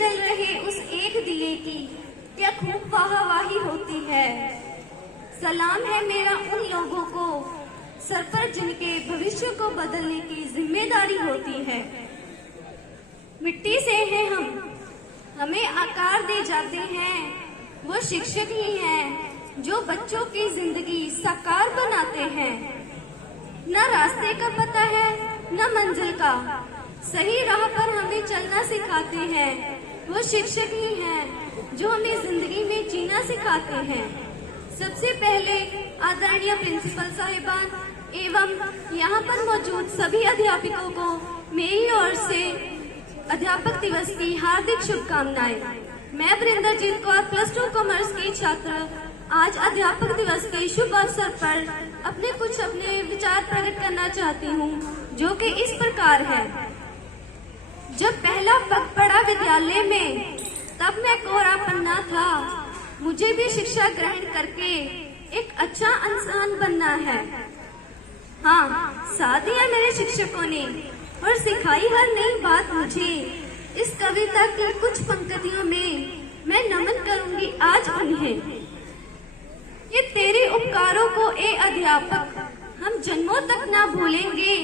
जल रहे उस एक दिए की क्या खूब वाहवाही होती है। सलाम है मेरा उन लोगों को सर पर जिनके भविष्य को बदलने की जिम्मेदारी होती है। मिट्टी से हैं हम, हमें आकार दे जाते हैं वो शिक्षक ही हैं जो बच्चों की जिंदगी साकार बनाते हैं। न रास्ते का पता है न मंजिल का, सही राह पर हमें चलना सिखाते हैं वो शिक्षक ही हैं जो हमें जिंदगी में जीना सिखाते हैं। सबसे पहले आदरणीय प्रिंसिपल साहिबान एवं यहाँ पर मौजूद सभी अध्यापकों को मेरी ओर से अध्यापक दिवस की हार्दिक शुभकामनाएं। मैं वृंदाजीत कौर +2 कॉमर्स की छात्र आज अध्यापक दिवस के शुभ अवसर पर अपने विचार प्रकट करना चाहती हूँ, जो कि इस प्रकार है। जब पहला पग पड़ा विद्यालय में तब मैं कोरा पन्ना था, मुझे भी शिक्षा ग्रहण करके एक अच्छा इंसान बनना है। हाँ, साथ दिया मेरे शिक्षकों ने और सिखाई हर नई बात मुझे। इस कविता की कुछ पंक्तियों में मैं नमन करूंगी आज उन्हें। ये तेरे उपकारों को ए अध्यापक हम जन्मों तक ना भूलेंगे।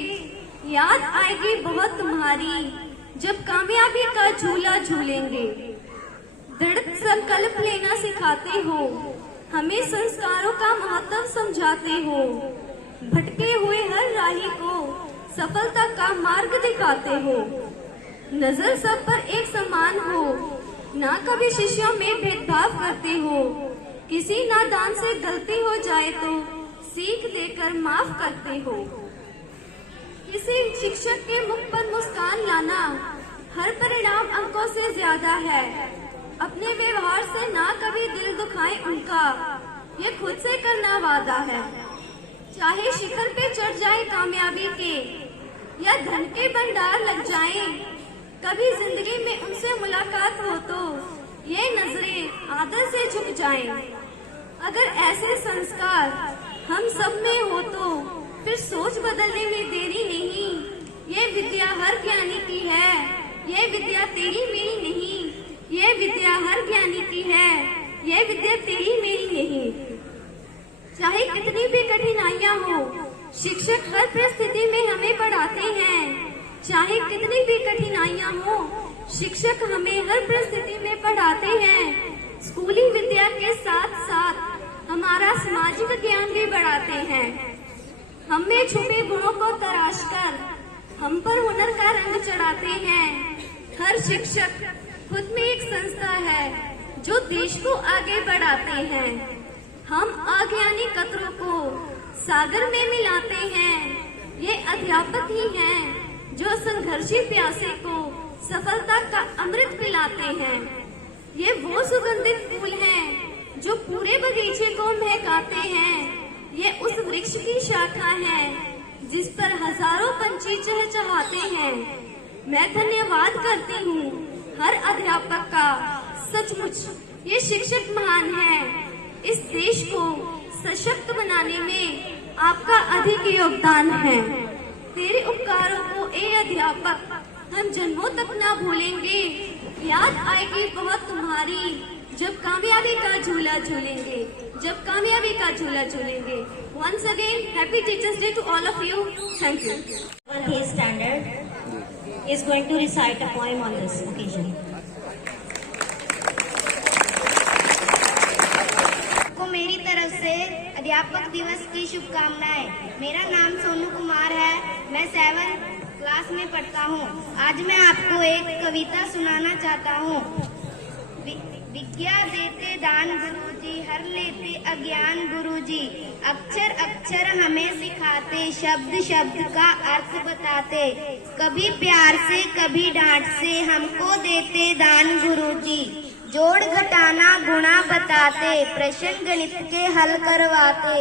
याद आएगी बहुत तुम्हारी जब कामयाबी का झूला झूलेंगे। दृढ़ संकल्प लेना सिखाते हो, हमें संस्कारों का महत्व समझाते हो। भटके हुए हर राही को सफलता का मार्ग दिखाते हो। नजर सब पर एक समान हो, ना कभी शिष्यों में भेदभाव करते हो। किसी नादान से गलती हो जाए तो सीख देकर माफ करते हो। किसी शिक्षक के मुख पर मुस्कान लाना हर परिणाम अंकों से ज्यादा है। अपने व्यवहार से ना कभी दिल दुखाए उनका, ये खुद से करना वादा है। चाहे शिखर पे चढ़ जाए कामयाबी के या धन के भंडार लग जाएं, कभी जिंदगी में उनसे मुलाकात हो तो ये नजरें आदर से झुक जाएं। अगर ऐसे संस्कार हम सब में हो तो फिर सोच बदलने में देरी नहीं। ये विद्या हर ज्ञानी की है, ये विद्या तेरी मेरी नहीं। ये विद्या हर ज्ञानी की है, ये विद्या तेरी मेरी नहीं। चाहे कितनी भी कठिनाइयां हो, शिक्षक हर परिस्थिति में हमें पढ़ाते हैं। चाहे कितनी भी कठिनाइयां हो, शिक्षक हमें हर परिस्थिति में पढ़ाते हैं। स्कूली विद्या के साथ साथ हमारा सामाजिक ज्ञान भी बढ़ाते हैं। हम में छुपे गुणों को तराश कर हम पर हुनर का रंग चढ़ाते हैं। हर शिक्षक खुद में एक संस्था है जो देश को आगे बढ़ाते हैं। हम अज्ञानी कतरों को सागर में मिलाते हैं। ये अध्यापक ही हैं जो संघर्षी प्यासे को सफलता का अमृत पिलाते हैं। ये वो सुगंधित फूल हैं जो पूरे बगीचे को महकाते हैं। ये उस वृक्ष की शाखा है जिस पर हजारों पंछी चहचहाते हैं। मैं धन्यवाद करती हूँ हर अध्यापक का। सचमुच ये शिक्षक महान है। इस देश को सशक्त बनाने में आपका अधिक योगदान है। तेरे उपकारों को ए अध्यापक हम जन्मों तक ना भूलेंगे। याद आएगी बहुत तुम्हारी जब कामयाबी का झूला झूलेंगे, जब कामयाबी का झूला झूलेंगे। Once again, happy Teachers Day to all of you. Thank you. His standard is going to recite a poem on this occasion. को मेरी तरफ से अध्यापक दिवस की शुभकामनाएं। मेरा नाम सोनू कुमार है, मैं 7th क्लास में पढ़ता हूँ। आज मैं आपको एक कविता सुनाना चाहता हूँ। विद्या देते दान गुरुजी, हर लेते अज्ञान गुरुजी। अक्षर अक्षर हमें सिखाते, शब्द शब्द का अर्थ बताते। कभी प्यार से कभी डांट से हमको देते दान गुरुजी। जोड़ घटाना गुणा बताते, प्रश्न गणित के हल करवाते।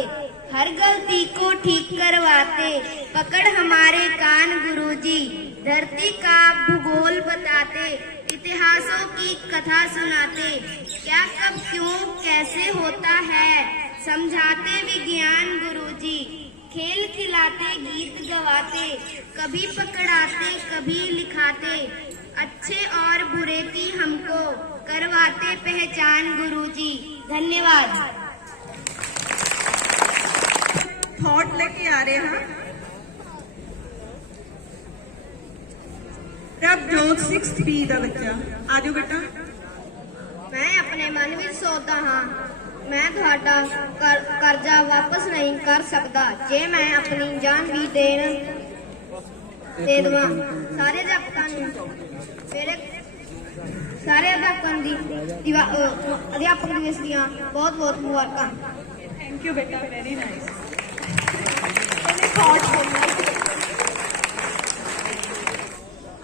हर गलती को ठीक करवाते, पकड़ हमारे कान गुरुजी। धरती का भूगोल बताते, इतिहासों की कथा सुनाते। क्या कब क्यों कैसे होता है समझाते विज्ञान गुरुजी। खेल खिलाते गीत गवाते, कभी पकड़ाते कभी लिखाते, अच्छे और बुरे की हमको करवाते पहचान गुरुजी। धन्यवाद। थॉट लेके आ रहे हैं प्रभजोत 6th B ਦਾ ਬੱਚਾ। ਆਜੋ ਬੇਟਾ। मैं अपने मन में सोचता हाँ, मैं ਤੁਹਾਡਾ ਕਰਜ਼ਾ ਵਾਪਸ ਨਹੀਂ ਕਰ ਸਕਦਾ ਜੇ ਮੈਂ ਆਪਣੀ ਜਾਨ ਵੀ ਦੇ ਦੇਵਾਂ। ਸਾਰੇ ਅਧਿਆਪਕਾਂ ਨੂੰ ਮੇਰੇ ਸਾਰੇ ਅਧਿਆਪਕਾਂ ਦੀ ਅਧਿਆਪਕ ਦਿਵਸ ਦੀਆਂ ਬਹੁਤ ਬਹੁਤ ਮੁਬਾਰਕਾਂ। ਥੈਂਕ ਯੂ ਬੇਟਾ, ਵੈਰੀ ਨਾਈਸ। ਉਹਨੇ ਥਾਟ ਬੋਲਣਾ।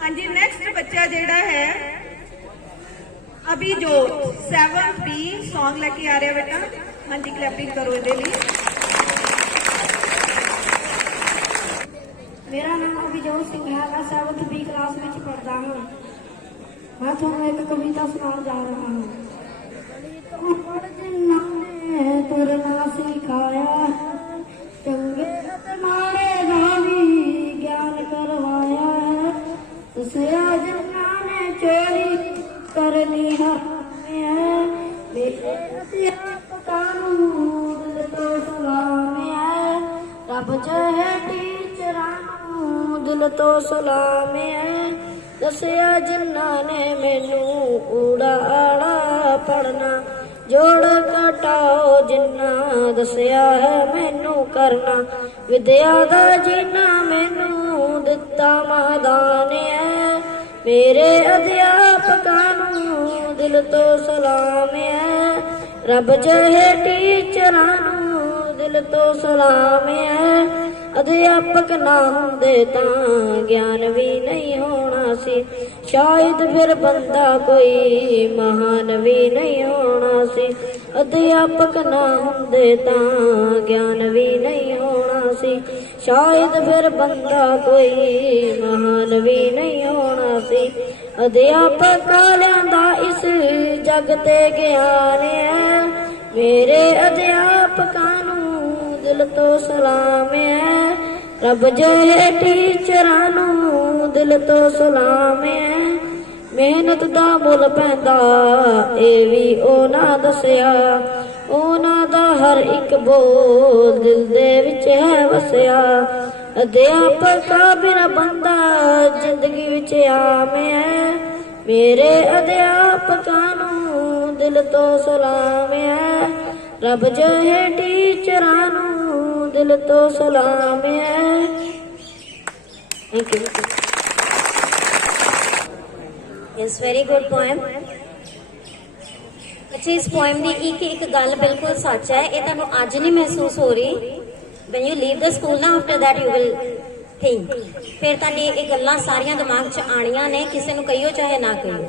ਹਾਂਜੀ, ਨੈਕਸਟ ਬੱਚਾ ਜਿਹੜਾ ਹੈ ਅਭਿਜੋਤ 7th B ਸੌਂਗ ਲੈ ਕੇ ਆ ਰਿਹਾ ਬੇਟਾ। ਹਾਂਜੀ, ਕਲੈਪਿੰਗ ਕਰੋ ਇਹਦੇ ਲਈ। मेरा नाम अभिजोत सिंह है। मैं 7th B क्लास में पढ़ता हूँ। मैं तुम्हें एक कविता सुनाने जा रहा हूँ। जिन्होंने तुरना सिखाया, चंगे मारे का भी ज्ञान करवाया है, दूसरा जिन्होंने चोरी करनी है, मेरे अध्यापकों दिल तो सलाम है, रब चाहे टीचरां दिल तो सलाम है, दसिया जिन्ना ने मैनू ऊड़ा आड़ा पढ़ना, जोड़ घटाओ जिन्ना दसिया है मैनू करना, विद्या दा जीना मैनू दिता मैदान है, मेरे अध्यापकां नू दिल तो सलाम है, रब चाहे टीचरां नू दिल तो सलाम है, अध्यापक ना हुंदे तां ज्ञान भी नहीं होना सी, शायद फिर बंदा कोई महान भी नहीं होना सी, अध्यापक ना हुंदे तां ज्ञान भी नहीं होना सी, शायद फिर बंदा कोई महान भी नहीं होना सी, अध्यापक वालियां दा इस जग ते ज्ञान है, मेरे अध्यापकां नू दिल तो सलाम है, रब जे टीचरां नू दिल तो सलाम है, मेहनत दा मुल पैंदा ए भी ओना दसिया, ओना दा हर एक बोल दिल दे विच है वसिया, अध्यापक बिना बंदा जिंदगी विच आम है, मेरे अध्यापकां नू दिल तो सलाम है, रब जे टीचरां नू दिल तो सलाम है। Thank you. It's very good poem. अच्छा, इस poem ਦੀ ਇੱਕ ਗੱਲ ਬਿਲਕੁਲ ਸੱਚ ਹੈ। ਇਹ ਤੁਹਾਨੂੰ ਅੱਜ ਨਹੀਂ ਮਹਿਸੂਸ ਹੋ ਰਹੀ। When you leave the school now, after that you will think. ਫਿਰ ਤੁਹਾਡੀ ਇਹ ਗੱਲਾਂ ਸਾਰੀਆਂ ਦਿਮਾਗ 'ਚ ਆਣੀਆਂ ਨੇ, ਕਿਸੇ ਨੂੰ ਕਹੀਓ ਚਾਹੇ ਨਾ ਕਹੀਓ।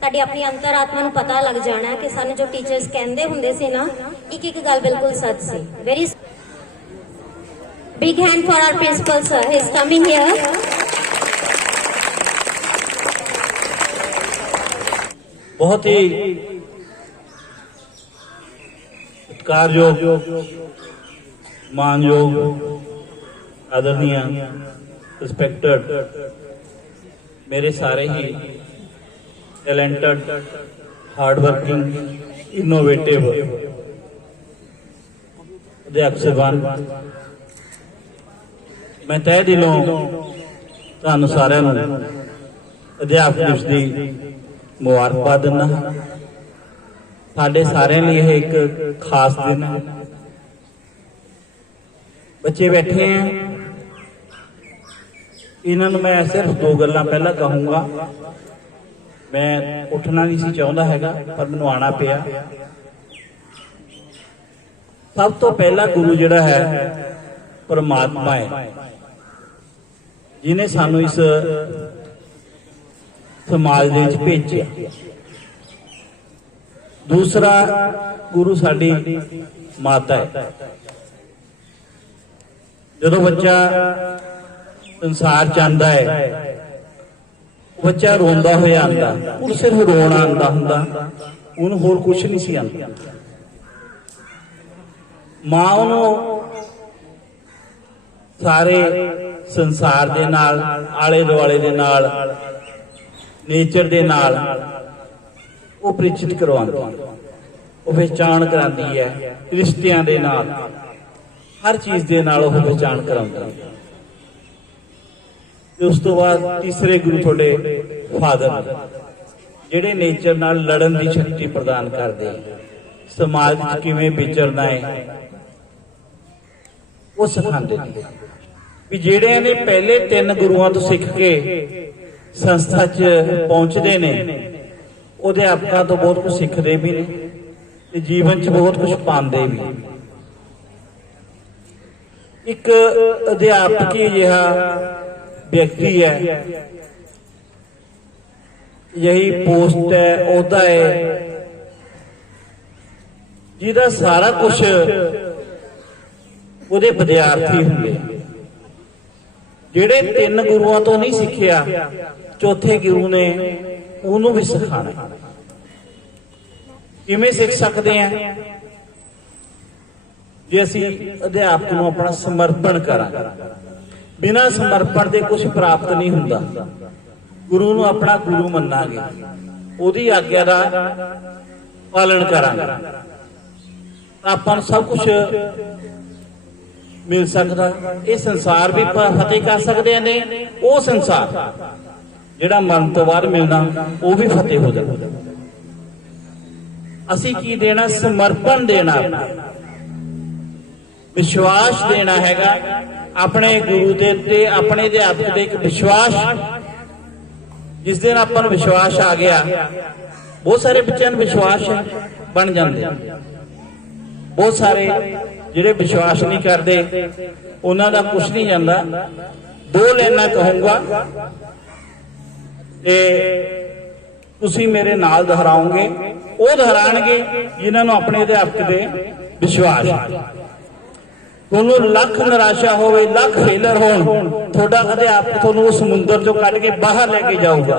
ਤੁਹਾਡੀ ਆਪਣੀ ਅੰਤਰ-ਆਤਮਾ ਨੂੰ ਪਤਾ ਲੱਗ ਜਾਣਾ ਕਿ ਸਾਨੂੰ ਜੋ ਟੀਚਰਸ ਕਹਿੰਦੇ ਹੁੰਦੇ ਸੀ ਨਾ, ਇੱਕ ਗੱਲ ਬਿਲਕੁਲ ਸੱਚ ਸੀ। Very big hand for our principal sir. He is coming here. बहुत ही सत्कारयोग, मानयोग, आदरणीय, रिस्पेक्टेड मेरे सारे ही टैलेंटेड, हार्ड वर्किंग, इनोवेटिव अध्यापक ਸਾਹਿਬਾਨ, मैं तह दिलों ਤੁਹਾਨੂੰ ਸਾਰਿਆਂ ਨੂੰ ਅਧਿਆਪਕ ਦਿਵਸ ਦੀ ਮੁਬਾਰਕਬਾਦ ਦਿੰਦਾ ਹਾਂ। ਸਾਡੇ ਸਾਰਿਆਂ ਲਈ ਇਹ ਇੱਕ ਖਾਸ ਦਿਨ ਹੈ। ਬੱਚੇ ਬੈਠੇ ਆ, ਇਹਨਾਂ ਨੂੰ ਮੈਂ ਸਿਰਫ ਦੋ ਗੱਲਾਂ ਪਹਿਲਾਂ ਕਹੂੰਗਾ। ਮੈਂ ਉੱਠਣਾ ਨਹੀਂ ਸੀ ਚਾਹੁੰਦਾ ਹੈਗਾ, ਪਰ ਮੈਨੂੰ ਆਉਣਾ ਪਿਆ। ਸਭ ਤੋਂ ਪਹਿਲਾ ਗੁਰੂ ਜਿਹੜਾ ਹੈ ਪਰਮਾਤਮਾ ਹੈ, ਜਿਹਨੇ ਸਾਨੂੰ ਇਸ ਸਮਾਜ ਦੇ ਵਿੱਚ ਭੇਜਿਆ। ਦੂਸਰਾ ਗੁਰੂ ਸਾਡੀ ਮਾਤਾ ਹੈ। ਜਦੋਂ ਬੱਚਾ ਸੰਸਾਰ ਚ ਆਉਂਦਾ ਹੈ, ਬੱਚਾ ਰੋਂਦਾ ਹੋਇਆ ਆਉਂਦਾ, ਉਹ ਸਿਰਫ ਰੋਣਾ ਆਉਂਦਾ ਹੁੰਦਾ, ਉਹਨੂੰ ਹੋਰ ਕੁਝ ਨਹੀਂ ਸੀ ਆਉਂਦਾ। ਮਾਂ ਉਹਨੂੰ ਸਾਰੇ ਸੰਸਾਰ ਦੇ ਨਾਲ, ਆਲੇ ਦੁਆਲੇ ਦੇ ਨਾਲ, ਨੇਚਰ ਦੇ ਨਾਲ ਉਹ ਪਰਿਚਿਤ ਕਰਵਾਉਂਦੀ ਹੈ, ਉਹ ਪਹਿਚਾਣ ਕਰਾਉਂਦੀ ਹੈ, ਰਿਸ਼ਤਿਆਂ ਦੇ ਨਾਲ, ਹਰ ਚੀਜ਼ ਦੇ ਨਾਲ ਉਹ ਪਹਿਚਾਣ ਕਰਾਉਂਦਾ ਹੈ। ਤੇ ਉਸ ਤੋਂ ਬਾਅਦ ਤੀਸਰੇ ਗੁਰੂ ਤੁਹਾਡੇ ਫਾਦਰ, ਜਿਹੜੇ ਨੇਚਰ ਨਾਲ ਲੜਨ ਦੀ ਸ਼ਕਤੀ ਪ੍ਰਦਾਨ ਕਰਦੇ, ਸਮਾਜ ਵਿੱਚ ਕਿਵੇਂ ਵਿਚਰਨਾ ਹੈ ਉਹ ਸਿਖਾਉਂਦੇ ਨੇ। ਵੀ ਜਿਹੜੇ ਨੇ ਪਹਿਲੇ 3 ਗੁਰੂਆਂ ਤੋਂ ਸਿੱਖ ਕੇ ਸੰਸਥਾ 'ਚ ਪਹੁੰਚਦੇ ਨੇ, ਉਹ ਅਧਿਆਪਕਾਂ ਤੋਂ ਬਹੁਤ ਕੁਝ ਸਿੱਖਦੇ ਵੀ ਨੇ ਤੇ ਜੀਵਨ 'ਚ ਬਹੁਤ ਕੁਝ ਪਾਉਂਦੇ ਵੀ। ਇੱਕ ਅਧਿਆਪਕ ਹੀ ਅਜਿਹਾ ਵਿਅਕਤੀ ਹੈ, यही पोस्ट है, ओहदा है, जिहदा सारा कुछ ਉਹਦੇ ਵਿਦਿਆਰਥੀ ਹੁੰਦੇ। ਜਿਹੜੇ 3 ਗੁਰੂਆਂ ਤੋਂ ਨਹੀਂ ਸਿੱਖਿਆ, ਚੌਥੇ ਗੁਰੂ ਨੇ ਉਹਨੂੰ ਵੀ ਸਿਖਾਣਾ। ਕਿਵੇਂ ਸਿੱਖ ਸਕਦੇ ਆ? ਜੇ ਅਸੀਂ ਅਧਿਆਪਕ ਨੂੰ ਆਪਣਾ ਸਮਰਪਣ ਕਰਾਂਗੇ। ਬਿਨਾਂ ਸਮਰਪਣ ਦੇ ਕੁਝ ਪ੍ਰਾਪਤ ਨਹੀਂ ਹੁੰਦਾ। ਗੁਰੂ ਨੂੰ ਆਪਣਾ ਗੁਰੂ ਮੰਨਾਂਗੇ, ਉਹਦੀ ਆਗਿਆ ਦਾ ਪਾਲਣ ਕਰਾਂਗੇ ਤਾਂ ਆਪਾਂ ਨੂੰ ਸਭ ਕੁਝ ਮਿਲ ਸਕਦਾ। ਇਹ ਸੰਸਾਰ ਵੀ ਫਤਿਹ ਕਰ ਸਕਦੇ ਨੇ, ਉਹ ਸੰਸਾਰ ਜਿਹੜਾ ਮਰਨ ਤੋਂ ਬਾਅਦ ਮਿਲਣਾ ਉਹ ਵੀ ਫਤਿਹ ਹੋ ਜਾਂਦਾ। ਅਸੀਂ ਕੀ ਦੇਣਾ? ਸਮਰਪਣ ਦੇਣਾ, ਵਿਸ਼ਵਾਸ ਦੇਣਾ ਹੈਗਾ ਆਪਣੇ ਗੁਰੂ ਦੇ ਉੱਤੇ, ਆਪਣੇ ਅਧਿਆਪਕ ਦੇ। ਇੱਕ ਵਿਸ਼ਵਾਸ, ਜਿਸ ਦਿਨ ਆਪਾਂ ਨੂੰ ਵਿਸ਼ਵਾਸ ਆ ਗਿਆ, ਬਹੁਤ ਸਾਰੇ ਬੱਚਿਆਂ ਨੂੰ ਵਿਸ਼ਵਾਸ ਬਣ ਜਾਂਦੇ। ਬਹੁਤ ਸਾਰੇ ਜਿਹੜੇ ਵਿਸ਼ਵਾਸ ਨਹੀਂ ਕਰਦੇ ਉਹਨਾਂ ਦਾ ਕੁਝ ਨਹੀਂ ਜਾਂਦਾ। 2 ਲਾਈਨਾਂ ਕਹੂੰਗਾ ਤੇ ਤੁਸੀਂ ਮੇਰੇ ਨਾਲ ਦੁਹਰਾਓਗੇ। ਉਹ ਦੁਹਰਾਣਗੇ ਜਿਨ੍ਹਾਂ ਨੂੰ ਆਪਣੇ ਅਧਿਆਪਕ ਦੇ ਵਿਸ਼ਵਾਸ। ਤੁਹਾਨੂੰ ਲੱਖ ਨਿਰਾਸ਼ਾ ਹੋਵੇ, ਲੱਖ ਫੇਲਰ ਹੋਣ, ਤੁਹਾਡਾ ਅਧਿਆਪਕ ਤੁਹਾਨੂੰ ਉਸ ਸਮੁੰਦਰ ਚੋਂ ਕੱਢ ਕੇ ਬਾਹਰ ਲੈ ਕੇ ਜਾਊਗਾ।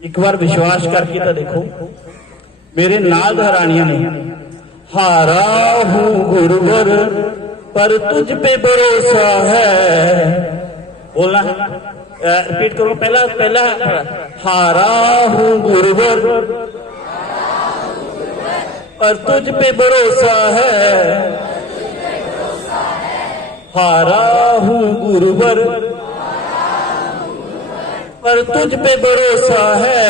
ਇੱਕ ਵਾਰ ਵਿਸ਼ਵਾਸ ਕਰਕੇ ਤਾਂ ਦੇਖੋ। ਮੇਰੇ ਨਾਲ ਦੁਹਰਾਣੀਆਂ ਨੇ। हारा हूँ गुरुवर पर तुझ पे भरोसा है। बोलना है, रिपीट करो। पहला हारा हूँ गुरुवर पर तुझ पे भरोसा है। हारा हूँ गुरुवर पर तुझ पे भरोसा है।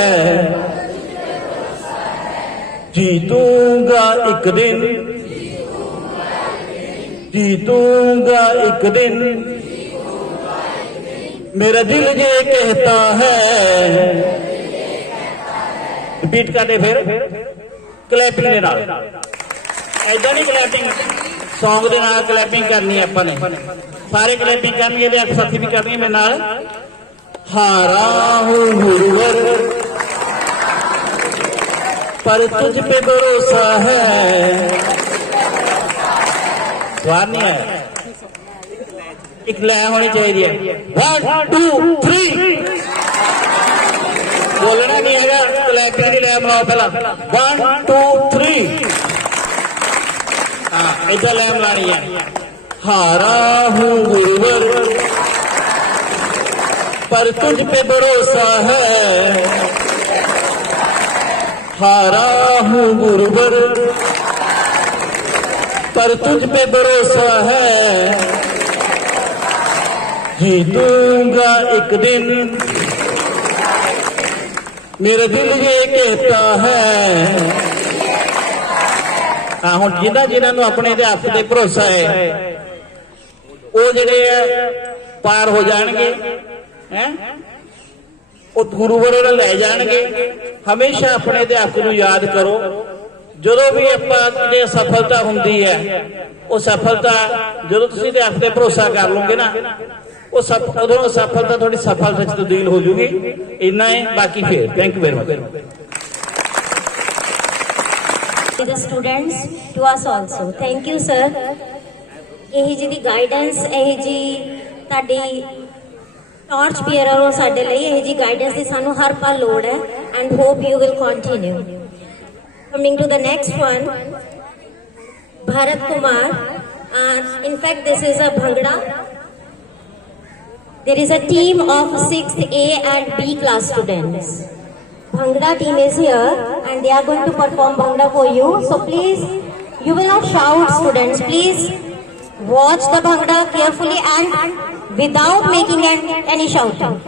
जीतूंगा एक दिन, जीतूंगा एक दिन, मेरा दिल ये कहता है। रिपीट कर दे फिर क्लैपिंग दे नाल। ऐसा नहीं क्लैपिंग, सॉन्ग दे नाल क्लैपिंग करनी है अपन ने। सारे क्लैपिंग करनी है, साथी भी करनी है मेरे नाल। हारा हूँ गुरुवर पर तुझ पे भरोसा है। स्वाद नहीं है, एक लय होनी चाहिए। 1 2 3 बोलना नहीं है, क्लैपिंग की लय बनाओ पहला। 1 2 3 हाँ, ऐसा लय बनानी है। हारा हूँ गुरुवर पर तुझ पे भरोसा है। हारा हूँ गुरुवर पर तुझ पे भरोसा है। जीतूंगा एक दिन, मेरा दिल ये कहता है। हाँ, हुण जिन्हां नूं अपने अध्यापक ते भरोसा है, वो जिहड़े पार हो जाणगे, हैं गुरुवर ले जाएंगे। हमेशा अपने अध्यापक को याद करो। जो भी आपकी सफलता होंगी है, वो सफलता जो तुम अध्यापक पर भरोसा कर लोगे ना, वो उदों सफलता थोड़ी सफलता च तब्दील हो जाएगी। इन्ना है, बाकी फिर thank you very much. The students to us also. Thank you sir. यही जी दी गाइडेंस, यही जी ताड़ी टॉर्च बेयरर हो साडे लई। यही जी गाइडेंस दी सानू हर पल लोड़ है and hope you will continue. Coming to the next one, Bharat Kumar, In fact, this is a bhangra. There is a team of 6th A and B class students. Bhangra team is here and they are going to perform bhangra for you. So please, you will not shout, students. Please watch the bhangra carefully and without making any shouting.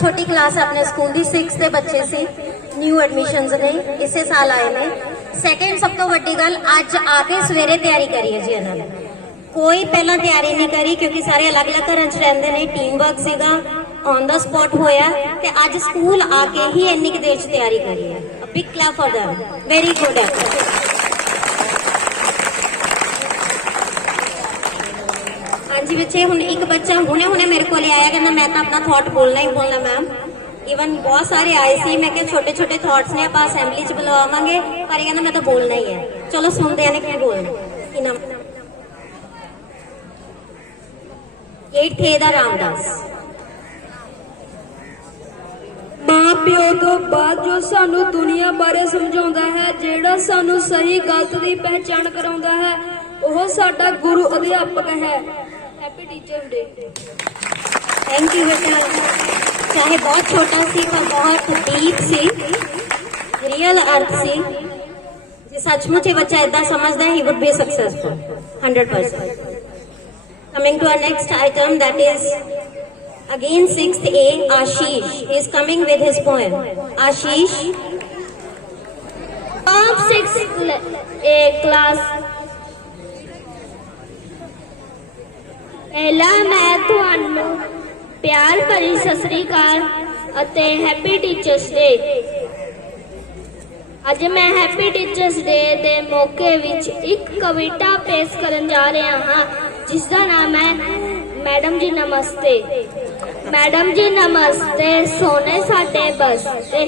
छोटी class अपने school की 6th ਦੇ ਬੱਚੇ ਸੀ new admissions ਨੇ ਇਸੇ ਸਾਲ ਆਏ ਨੇ ਸੈਕੰਡ ਸਭ ਤੋਂ ਵੱਡੀ ਗੱਲ ਅੱਜ ਆ ਕੇ ਸਵੇਰੇ ਤਿਆਰੀ ਕਰੀ ਹੈ ਜੀ ਇਹਨਾਂ ਨੇ ਕੋਈ ਪਹਿਲਾਂ ਤਿਆਰੀ ਨਹੀਂ ਕਰੀ ਕਿਉਂਕਿ ਸਾਰੇ ਅਲੱਗ-ਅਲੱਗ ਘਰਾਂ 'ਚ ਰਹਿੰਦੇ ਨੇ ਟੀਮ ਵਰਕ ਸੀਗਾ ਔਨ ਦਾ ਸਪੌਟ ਹੋਇਆ ਤੇ ਅੱਜ ਸਕੂਲ ਆ ਕੇ ਹੀ ਇੰਨੀ ਕਿ ਦੇਰ 'ਚ ਤਿਆਰੀ ਕਰੀ ਹੈ a big clap for them very good ਹਾਂਜੀ ਬੱਚੇ ਹੁਣ ਇੱਕ ਬੱਚਾ ਹੁਣੇ ਮੇਰੇ ਕੋਲ ਆਇਆ ਕਹਿੰਦਾ ਮੈਂ ਤਾਂ ਆਪਣਾ ਥਾਟ ਬੋਲਣਾ ਹੀ ਬੋਲਣਾ ਮੈਮ इवन बहुत सारे आए सी मैं छोटे छोटे थॉट्स ने आप असेंबली च बुलावांगे पर कहना मैं तो बोलना ही है चलो सुनते हैं क्या बोलना एट थे दा रामदास मां प्यो तो बाद जो सानू दुनिया बारे समझाउंदा है जेड़ा सानू सही गलत दी पहचान कराउंदा है ओह साडा गुरु अध्यापक है happy teachers day thank you बेटा चाहे बहुत छोटा सी पर बहुत डीप सी रियल अर्थ सी जे सचमुच ये बच्चा इतना समझता है he would be successful 100%. Coming to our next item that is again 6th A Ashish. He is coming with his poem. Ashish. आप 6th A class ਪਹਿਲਾ ਮੈਂ ਤੁਹਾਨੂੰ ਪਿਆਰ ਭਰੀ ਸਤਿ ਸ੍ਰੀ ਅਕਾਲ ਅਤੇ ਹੈਪੀ ਟੀਚਰਸ ਡੇ ਅੱਜ ਮੈਂ ਹੈਪੀ ਟੀਚਰਸ ਡੇ ਦੇ ਮੌਕੇ ਵਿੱਚ ਇੱਕ ਕਵਿਤਾ ਪੇਸ਼ ਕਰਨ ਜਾ ਰਿਹਾ ਹਾਂ ਜਿਸ ਦਾ ਨਾਮ ਹੈ ਮੈਡਮ ਜੀ ਨਮਸਤੇ मैडम जी नमस्ते सोने साडे बसते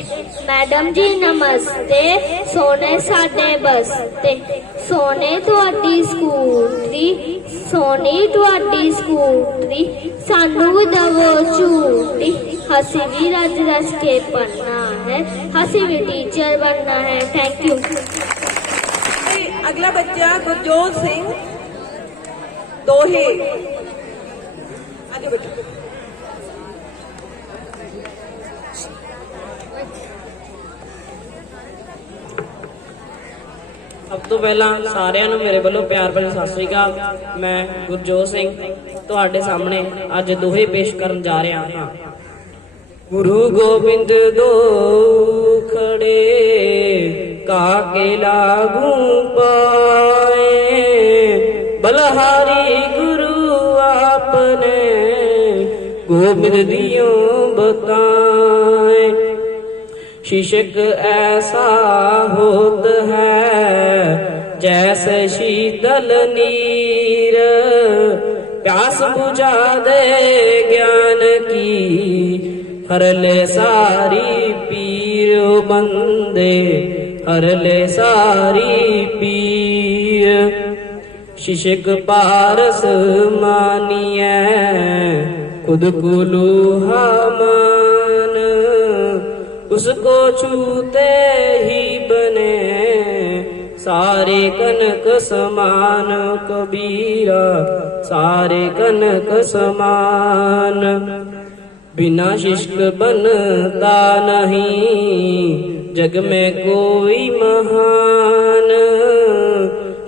मैडम जी नमस्ते सोने साडे बसते सोने तुहाडी स्कूटरी सोनी तुहाडी स्कूटरी सानू दवो झूठी हसी भी रज रज के पढ़ना है हसी भी टीचर बनना है थैंक यू अगला बच्चा गुरजोत सिंह दोहे आगे बच्चों अब ਤੋਂ ਪਹਿਲਾਂ ਸਾਰਿਆਂ ਨੂੰ ਮੇਰੇ ਵੱਲੋਂ ਪਿਆਰ ਭਰੀ ਸਤਿ ਸ੍ਰੀ ਅਕਾਲ। ਮੈਂ ਗੁਰਜੋਤ ਸਿੰਘ ਤੁਹਾਡੇ ਸਾਹਮਣੇ ਅੱਜ ਦੋਹੇ ਪੇਸ਼ ਕਰਨ ਜਾ ਰਿਹਾ ਹਾਂ। ਗੁਰੂ ਗੋਬਿੰਦ ਦੋ ਖੜੇ ਕਾਕੇ ਲਾਗੂ ਪਾਏ, ਬਲਹਾਰੀ ਗੁਰੂ ਆਪਨੇ गोविंद दियो बताए। शीशक ऐसा होत है जैसे शीतल नीर, प्यास बुझा दे ज्ञान की हर ले सारी पीर। बंदे हर ले सारी पीर। शिशक पारस मानिए खुद को लूहा मान, उसको छूते ही बने सारे कनक समान। कबीरा सारे कनक समान। बिना शिष्क बनता नहीं जग में कोई महान,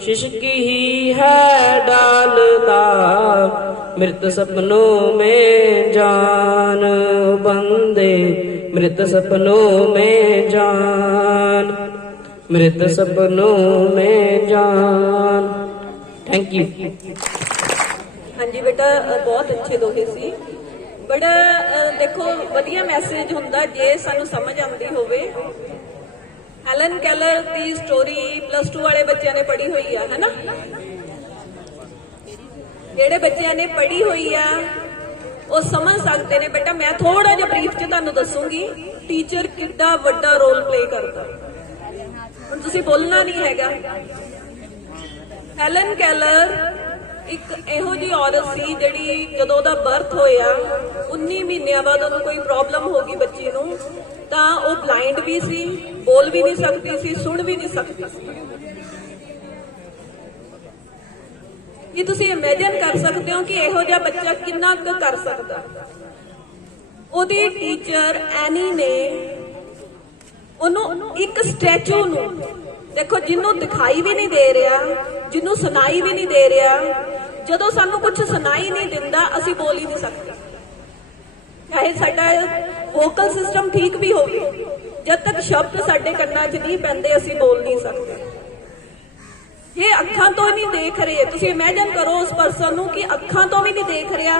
शिष्की ही है डालता मृत सपनों में जान। बंदे मृत सपनों में जान, मृत सपनों में जान। Thank you. हाँ जी बेटा, बहुत अच्छे दोहे सी। बड़ा देखो वधिया मैसेज हुंदा जे सानू समझ आउंदी होवे। हेलन केलर की स्टोरी +2 वाले बच्चों ने पढ़ी हुई है ना। ਜਿਹੜੇ ਬੱਚਿਆਂ ਨੇ ਪੜ੍ਹੀ ਹੋਈ ਆ ਉਹ ਸਮਝ ਸਕਦੇ ਨੇ। ਬੇਟਾ ਮੈਂ ਥੋੜਾ ਜਿਹਾ ਬਰੀਫ ਚ ਤੁਹਾਨੂੰ ਦੱਸੂਗੀ ਟੀਚਰ ਕਿੰਨਾ ਵੱਡਾ ਰੋਲ ਪਲੇ ਕਰਦਾ। ਹੁਣ ਤੁਸੀਂ ਬੋਲਣਾ ਨਹੀਂ ਹੈਗਾ। ਹੈਲਨ ਕੈਲਰ ਇੱਕ ਇਹੋ ਜਿਹੀ ਔਰਤ ਸੀ ਜਿਹੜੀ ਜਦੋਂ ਉਹਦਾ ਬਰਥ ਹੋਇਆ 19 ਮਹੀਨਿਆਂ ਬਾਅਦ ਉਹਨੂੰ ਕੋਈ ਪ੍ਰੋਬਲਮ ਹੋ ਗਈ ਬੱਚੀ ਨੂੰ, ਤਾਂ ਉਹ ਬਲਾਈਂਡ ਵੀ ਸੀ, ਬੋਲ ਵੀ ਨਹੀਂ ਸਕਦੀ ਸੀ, ਸੁਣ ਵੀ ਨਹੀਂ ਸਕਦੀ ਸੀ। ਕੀ ਤੁਸੀਂ ਇਮੇਜਿਨ ਕਰ ਸਕਦੇ ਹੋ ਕਿ ਇਹੋ ਜਿਹਾ ਬੱਚਾ ਕਿੰਨਾ ਕੁ ਕਰ ਸਕਦਾ। ਉਹਦੀ ਟੀਚਰ ਐਨੀ ਨੇ ਉਹਨੂੰ ਇੱਕ ਸਟੈਚੂ ਨੂੰ, ਦੇਖੋ ਜਿਹਨੂੰ ਦਿਖਾਈ ਵੀ ਨਹੀਂ ਦੇ ਰਿਹਾ, ਜਿਹਨੂੰ ਸੁਣਾਈ ਵੀ ਨਹੀਂ ਦੇ ਰਿਹਾ, ਜਦੋਂ ਸਾਨੂੰ ਕੁਝ ਸੁਣਾਈ ਨਹੀਂ ਦਿੰਦਾ ਅਸੀਂ ਬੋਲ ਹੀ ਨਹੀਂ ਸਕਦੇ। ਚਾਹੇ ਸਾਡਾ ਵੋਕਲ ਸਿਸਟਮ ਠੀਕ ਵੀ ਹੋਵੇ, ਜਦ ਤੱਕ ਸ਼ਬਦ ਸਾਡੇ ਕੰਨਾਂ 'ਚ ਨਹੀਂ ਪੈਂਦੇ ਅਸੀਂ ਬੋਲ ਨਹੀਂ ਸਕਦੇ। ये ਅੱਖਾਂ ਤੋਂ ਨਹੀਂ ਦੇਖ ਰਹੇ। ਤੁਸੀਂ ਇਮੇਜਿਨ ਕਰੋ ਉਸ ਪਰਸਨ ਨੂੰ ਕਿ ਅੱਖਾਂ ਤੋਂ ਵੀ ਨਹੀਂ ਦੇਖ ਰਿਹਾ,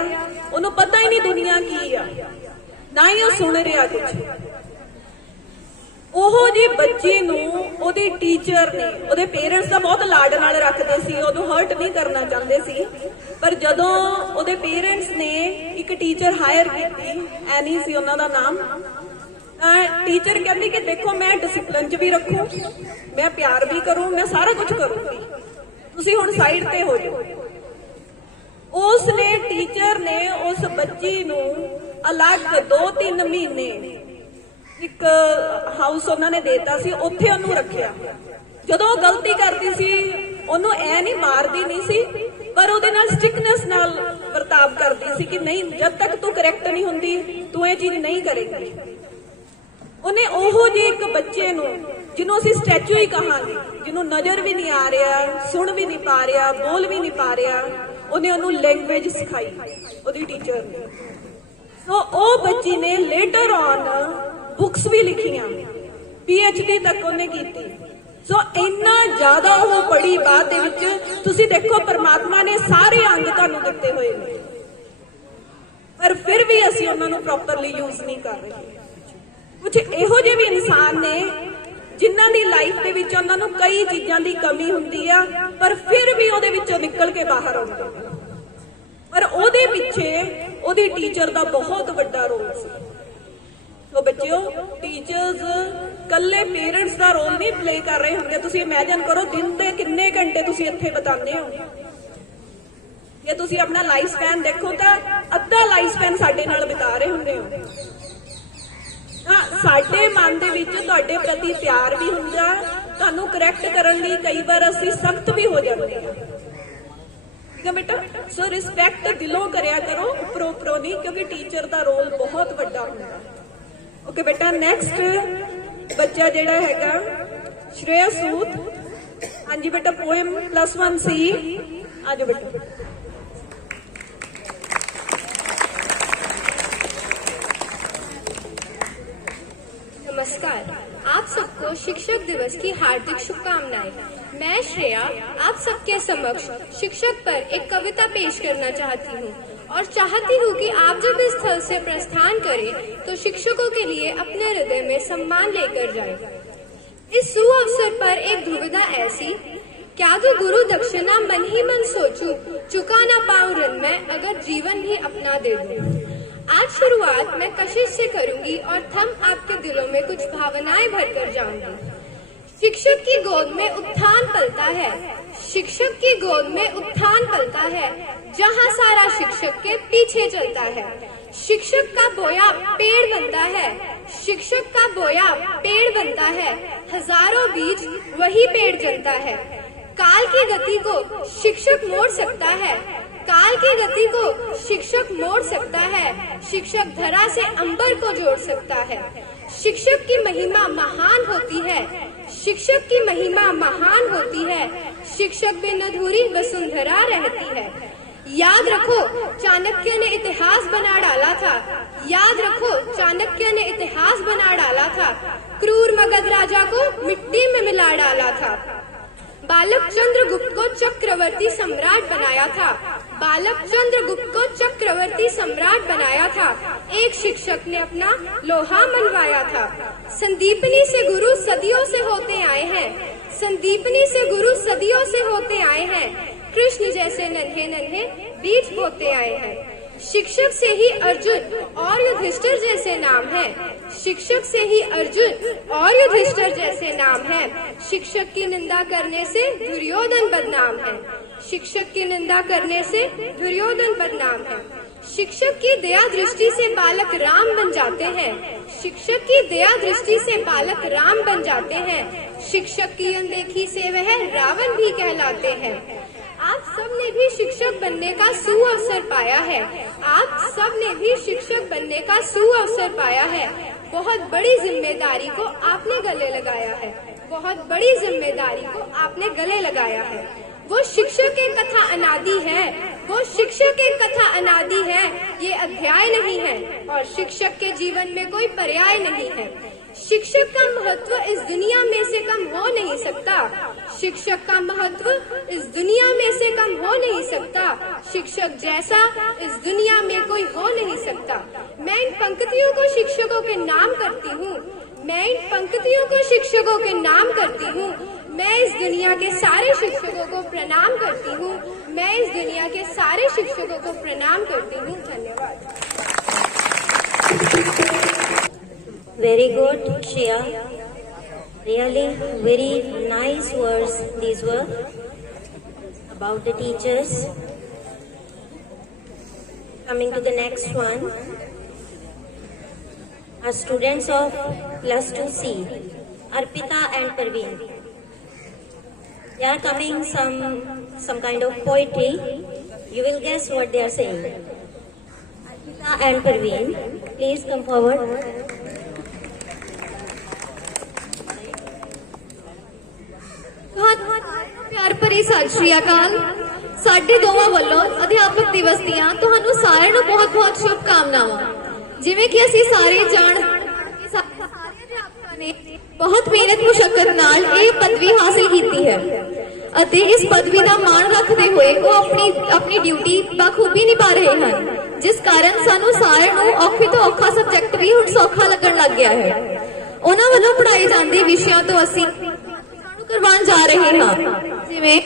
ਉਹਨੂੰ ਪਤਾ ਹੀ ਨਹੀਂ ਦੁਨੀਆ ਕੀ ਆ, ਨਾ ਹੀ ਉਹ ਸੁਣ ਰਿਹਾ ਕੁਝ। ਉਹ ਜੀ ਬੱਚੀ ਨੂੰ ਉਹਦੀ ਟੀਚਰ ਨੇ, ਉਹਦੇ ਪੇਰੈਂਟਸ ਤਾਂ ਬਹੁਤ ਲਾਡ ਨਾਲ ਰੱਖਦੇ ਸੀ, ਉਹਨੂੰ ਹਰਟ ਨਹੀਂ ਕਰਨਾ ਚਾਹੁੰਦੇ ਸੀ, ਪਰ ਜਦੋਂ ਉਹਦੇ ਪੇਰੈਂਟਸ ਨੇ ਇੱਕ ਟੀਚਰ ਹਾਇਰ ਕੀਤੀ, ਐਨੀ ਸੀ ਉਹਨਾਂ ਦਾ ਨਾਮ, टीचर कहती कि देखो मैं डिसिप्लिन च भी रखूं, मैं प्यार भी करूं, मैं सारा कुछ करूंगी, तुसी हुण साइड ते हो जाओ। उसने टीचर ने उस बच्ची नू अलग 2-3 महीने एक हाउस उन्होंने देता सी, उत्थे ओनू रखिया। जदों गलती करती सी ओनू ऐ नहीं मारदी नहीं सी, पर ओदे नाल स्ट्रिकनेस नाल बर्ताव करदी सी कि नहीं, जब तक तू करैक्ट नहीं हुंदी तू ये चीज नहीं करेगी। ਉਹਨੇ ਉਹੋ ਜਿਹੇ ਇੱਕ ਬੱਚੇ ਨੂੰ, ਜਿਹਨੂੰ ਅਸੀਂ ਸਟੈਚੂ ਹੀ ਕਹਾਂਗੇ, ਜਿਹਨੂੰ ਨਜ਼ਰ ਵੀ ਨਹੀਂ ਆ ਰਿਹਾ, ਸੁਣ ਵੀ ਨਹੀਂ ਪਾ ਰਿਹਾ, ਬੋਲ ਵੀ ਨਹੀਂ ਪਾ ਰਿਹਾ, ਉਹਨੇ ਉਹਨੂੰ ਲੈਂਗੁਏਜ ਸਿਖਾਈ ਉਹਦੀ ਟੀਚਰ ਨੇ। ਸੋ ਉਹ ਬੱਚੀ ਨੇ ਲੇਟਰ ਔਨ ਬੁੱਕਸ ਵੀ ਲਿਖੀਆਂ, PhD ਤੱਕ ਉਹਨੇ ਕੀਤੀ। ਸੋ ਇੰਨਾ ਜ਼ਿਆਦਾ ਉਹ ਪੜ੍ਹੀ ਬਾਅਦ ਦੇ ਵਿੱਚ। ਤੁਸੀਂ ਦੇਖੋ ਪਰਮਾਤਮਾ ਨੇ ਸਾਰੇ ਅੰਗ ਤੁਹਾਨੂੰ ਦਿੱਤੇ ਹੋਏ ਨੇ, ਪਰ ਫਿਰ ਵੀ ਅਸੀਂ ਉਹਨਾਂ ਨੂੰ ਪ੍ਰੋਪਰਲੀ ਯੂਜ਼ ਨਹੀਂ ਕਰ ਰਹੇ। कुछ ਇਹੋ ਜਿਹੇ ਵੀ ਇਨਸਾਨ ਨੇ ਜਿਨ੍ਹਾਂ ਦੀ ਲਾਈਫ ਦੇ ਵਿੱਚ ਉਹਨਾਂ ਨੂੰ ਕਈ ਚੀਜ਼ਾਂ ਦੀ ਕਮੀ ਹੁੰਦੀ ਆ, ਪਰ ਫਿਰ ਵੀ ਉਹਦੇ ਵਿੱਚੋਂ ਨਿਕਲ ਕੇ ਬਾਹਰ ਆਉਂਦੇ ਨੇ। ਪਰ ਉਹਦੇ ਪਿੱਛੇ ਉਹਦੀ ਟੀਚਰ ਦਾ ਬਹੁਤ ਵੱਡਾ ਰੋਲ ਸੀ। ਸੋ ਬੱਚਿਓ, ਟੀਚਰਸ ਕੱਲੇ ਪੇਰੈਂਟਸ ਦਾ ਰੋਲ ਨਹੀਂ ਪਲੇ ਕਰ ਰਹੇ ਹੁੰਦੇ। ਤੁਸੀਂ ਇਮੇਜਿਨ ਕਰੋ ਦਿਨ ਦੇ ਕਿੰਨੇ ਘੰਟੇ ਤੁਸੀਂ ਇੱਥੇ ਬਿਤਾਉਂਦੇ ਹੋ। ਜੇ ਤੁਸੀਂ ਆਪਣਾ ਲਾਈਫ ਸਪੈਨ ਦੇਖੋ ਤਾਂ ਅੱਧਾ ਲਾਈਫ ਸਪੈਨ ਸਾਡੇ ਨਾਲ ਬਿਤਾ ਰਹੇ ਹੁੰਦੇ ਹੋ। ਸਾਡੇ ਮਨ ਦੇ ਵਿੱਚ ਤੁਹਾਡੇ ਪ੍ਰਤੀ ਪਿਆਰ ਵੀ ਹੁੰਦਾ, ਤੁਹਾਨੂੰ ਕਰੈਕਟ ਕਰਨ ਲਈ ਕਈ ਵਾਰ ਅਸੀਂ ਸਖਤ ਵੀ ਹੋ ਜਾਂਦੇ ਹਾਂ। ਠੀਕ ਹੈ ਬੇਟਾ। ਸੋ ਰਿਸਪੈਕਟ ਦਿਲੋਂ ਕਰਿਆ ਕਰੋ, ਉੱਪਰੋਂ ਉੱਪਰੋਂ ਨਹੀਂ, ਕਿਉਂਕਿ ਟੀਚਰ ਦਾ ਰੋਲ ਬਹੁਤ ਵੱਡਾ ਹੁੰਦਾ। ਓਕੇ ਬੇਟਾ, ਨੈਕਸਟ ਬੱਚਾ ਜਿਹੜਾ ਹੈਗਾ ਸ਼੍ਰੇਆ ਸੂਦ। हाँ जी बेटा, पोएम +1 सी। आ जाओ बेटा। नमस्कार, आप सबको शिक्षक दिवस की हार्दिक शुभकामनाएं। मैं श्रेया आप सबके समक्ष शिक्षक पर एक कविता पेश करना चाहती हूँ और चाहती हूँ कि आप जब इस स्थल से प्रस्थान करें तो शिक्षकों के लिए अपने हृदय में सम्मान लेकर जाएं। इस सुअवसर पर एक दुविधा ऐसी, क्या तो गुरु दक्षिणा मन ही मन सोचूं, चुका ना पाऊं ऋण में अगर जीवन ही अपना दे दूं। आज शुरुआत मैं कशिश से करूंगी और थम आपके दिलों में कुछ भावनाएं भरकर जाऊंगी। शिक्षक की गोद में उत्थान पलता है, शिक्षक की गोद में उत्थान पलता है, जहाँ सारा शिक्षक के पीछे चलता है। शिक्षक का बोया पेड़ बनता है, शिक्षक का बोया पेड़ बनता है, हजारों बीज वही पेड़ जलता है। काल की गति को शिक्षक मोड़ सकता है, काल की गति को शिक्षक मोड़ सकता है, शिक्षक धरा से अंबर को जोड़ सकता है। शिक्षक की महिमा महान होती है, शिक्षक की महिमा महान होती है, शिक्षक बिन अधूरी वसुंधरा रहती है। याद रखो चाणक्य ने इतिहास बना डाला था, याद रखो चाणक्य ने इतिहास बना डाला था, क्रूर मगध राजा को मिट्टी में मिला डाला था। बालक चंद्रगुप्त को चक्रवर्ती सम्राट बनाया था, बालक चंद्रगुप्त को चक्रवर्ती सम्राट बनाया था, एक शिक्षक ने अपना लोहा मनवाया था। संदीपनी से गुरु सदियों से होते आए हैं, संदीपनी से गुरु सदियों से होते आए हैं, कृष्ण जैसे नन्हे नन्हे बीज होते आए हैं। शिक्षक से ही अर्जुन और युधिष्ठिर जैसे नाम है, शिक्षक से ही अर्जुन और युधिष्ठिर जैसे नाम है। शिक्षक की निंदा करने से दुर्योधन बदनाम है, शिक्षक की निंदा करने से दुर्योधन बदनाम है। शिक्षक की दया दृष्टि से बालक राम बन जाते हैं, शिक्षक की दया दृष्टि से बालक राम बन जाते हैं, शिक्षक की अनदेखी से वह रावण भी कहलाते हैं। आप सब ने भी शिक्षक बनने का सुअवसर पाया है, आप सब ने भी शिक्षक बनने का सुअवसर पाया है। बहुत बड़ी जिम्मेदारी को आपने गले लगाया है, बहुत बड़ी जिम्मेदारी को आपने गले लगाया है। वो शिक्षक एक कथा अनादि है, वो शिक्षक एक कथा अनादि है, ये अध्याय नहीं है और शिक्षक के जीवन में कोई पर्याय नहीं है। शिक्षक का महत्व इस दुनिया में से कम हो नहीं सकता, शिक्षक का महत्व इस दुनिया में से कम हो नहीं सकता, शिक्षक जैसा इस दुनिया में कोई हो नहीं सकता। मैं इन पंक्तियों को शिक्षकों के नाम करती हूँ, मैं इन पंक्तियों को शिक्षकों के नाम करती हूँ। मैं इस दुनिया के सारे शिक्षकों को प्रणाम करती हूँ, मैं इस दुनिया के सारे शिक्षकों को प्रणाम करती हूँ। धन्यवाद। Very good, Shreya. Really very nice words these were about the teachers. Coming to the next one, our students of +2C, Arpita and Parveen. They are coming some kind of poetry. You will guess what they are saying. Arpita and Parveen, please come forward. प्यार भरी सत श्री अकाल। ਸਾਡੇ ਦੋਵਾਂ ਵੱਲੋਂ ਅਧਿਆਪਕ ਦਿਵਸ ਦੀਆਂ ਤੁਹਾਨੂੰ ਸਾਰਿਆਂ ਨੂੰ ਬਹੁਤ-ਬਹੁਤ ਸ਼ੁਭਕਾਮਨਾਵਾਂ। ਜਿਵੇਂ ਕਿ ਅਸੀਂ ਸਾਰੇ ਜਾਣਦੇ ਹਾਂ, ਸਾਰੇ ਅਧਿਆਪਕਾਂ ਨੇ ਬਹੁਤ ਮਿਹਨਤ ਮੁਸ਼ੱਕਤ ਨਾਲ ਇਹ ਪਦਵੀ ਹਾਸਲ ਕੀਤੀ ਹੈ ਅਤੇ ਇਸ ਪਦਵੀ ਦਾ ਮਾਣ ਰੱਖਦੇ ਹੋਏ ਉਹ ਆਪਣੀ ਡਿਊਟੀ ਬਖੂਬੀ ਨਿਭਾ ਰਹੇ ਹਨ, ਜਿਸ ਕਾਰਨ ਸਾਨੂੰ ਸਾਰਿਆਂ ਨੂੰ ਔਖੇ ਤੋਂ ਔਖਾ ਸਬਜੈਕਟ ਵੀ ਹੁਣ ਸੌਖਾ ਲੱਗਣ ਲੱਗ ਗਿਆ ਹੈ। ਉਹਨਾਂ ਵੱਲੋਂ ਪੜ੍ਹਾਏ ਜਾਂਦੇ ਵਿਸ਼ਿਆਂ ਤੋਂ ਅਸੀਂ ਕਰਵਾਉਣ ਜਾ ਰਹੇ ਹਾਂ, ਜਿਵੇਂ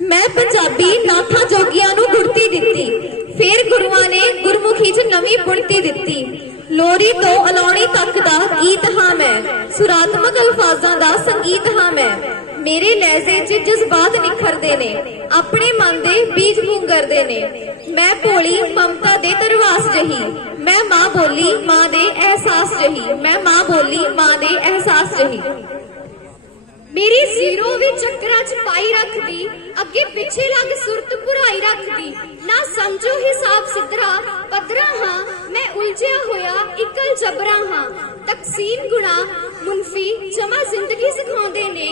ਮੈਂ ਪੰਜਾਬੀ ਨਾਥਾਂ ਜੋਗੀਆਂ ਨੂੰ ਗੁੜਤੀ ਦਿੱਤੀ, ਫਿਰ ਗੁਰੂਆਂ ਨੇ ਗੁਰਮੁਖੀ 'ਚ ਨਵੀਂ ਬੁਣਤੀ ਦਿੱਤੀ। ਲੋਰੀ ਤੋਂ ਅਲਾਉਣੀ ਤੱਕ ਦਾ ਗੀਤ ਹਾਂ ਮੈਂ, ਸੁਰਾਤਮਕ ਅਲਫਾਜ਼ਾਂ ਦਾ ਸੰਗੀਤ ਹਾਂ ਮੈਂ। ਮੇਰੇ ਲਹਿਜ਼ੇ 'ਚ ਜਜ਼ਬਾਤ ਨਿਖਰਦੇ ਨੇ, ਆਪਣੇ ਮਨ ਦੇ ਬੀਜ ਪੁੰਗਰਦੇ ਨੇ। ਮੈਂ ਭੋਲੀ ਮਮਤਾ ਦੇ ਤਰਵਾਸ ਜਹੀ, ਮੈਂ ਮਾਂ ਬੋਲੀ ਮਾਂ ਦੇ ਅਹਿਸਾਸ ਜਹੀ, ਮੈਂ ਮਾਂ ਬੋਲੀ ਮਾਂ ਦੇ ਅਹਿਸਾਸ ਜਹੀ। मेरी जीरो भी चक्करा च पाई रखदी, अगे पिछे लग सुरत भुराई रखदी। ना समझो हिसाब सिद्धरा पदरा हाँ मैं उलझिया होया इकल जबरा हाँ तकसीम गुणा मुनफी जमा जिंदगी सिखाਉਂਦੇ ਨੇ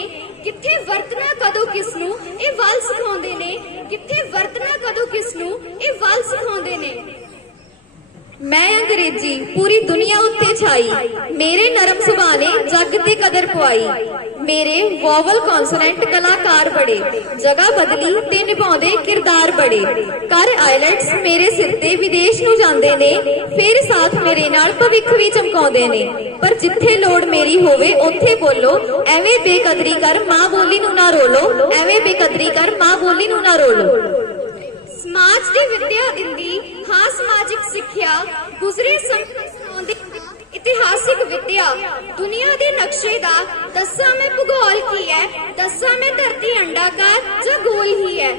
ਕਿੱਥੇ ਵਰਤਣਾ ਕਦੋਂ ਕਿਸ ਨੂੰ ਇਹ ਵੱਲ ਸਿਖਾਉਂਦੇ ਨੇ ਕਿੱਥੇ ਵਰਤਣਾ ਕਦੋਂ ਕਿਸ ਨੂੰ ਇਹ ਵੱਲ ਸਿਖਾਉਂਦੇ ਨੇ मैं अंग्रेजी पूरी दुनिया उत्ते छाई मेरे नरम सुभाव ने जग ते कदर पवाई मेरे वोवल कॉन्सोनेंट कलाकार बड़े जगह बदली ते निभाउंदे किरदार बड़े कर आइलैट्स मेरे सिर ते विदेश नूं जांदे ने फिर साथ मेरे नाल भविख भी चमकाउंदे ने पर जिथे लोड़ मेरी होवे उत्थे बोलो एवें बेकदरी कर मां बोली नूं ना रोलो एवें बेकदरी कर मां बोली नूं ना रोलो समाज ਦੀ ਵਿਦਿਆ ਦਿੰਦੀ ਹਾਂ ਸਮਾਜਿਕ ਸਿੱਖਿਆ ਗੁਜ਼ਰੇ ਸਮੇਂ ਦੀ ਇਤਿਹਾਸਿਕ ਵਿਦਿਆ ਦੁਨੀਆ ਦੇ ਨਕਸ਼ੇ ਦਾ ਦੱਸਾਂ ਮੈਂ ਭੂਗੋਲ ਕੀ ਹੈ ਦੱਸਾਂ ਮੈਂ ਧਰਤੀ ਅੰਡਾਕਾਰ ਜਾਂ ਗੋਲ ਹੀ ਹੈ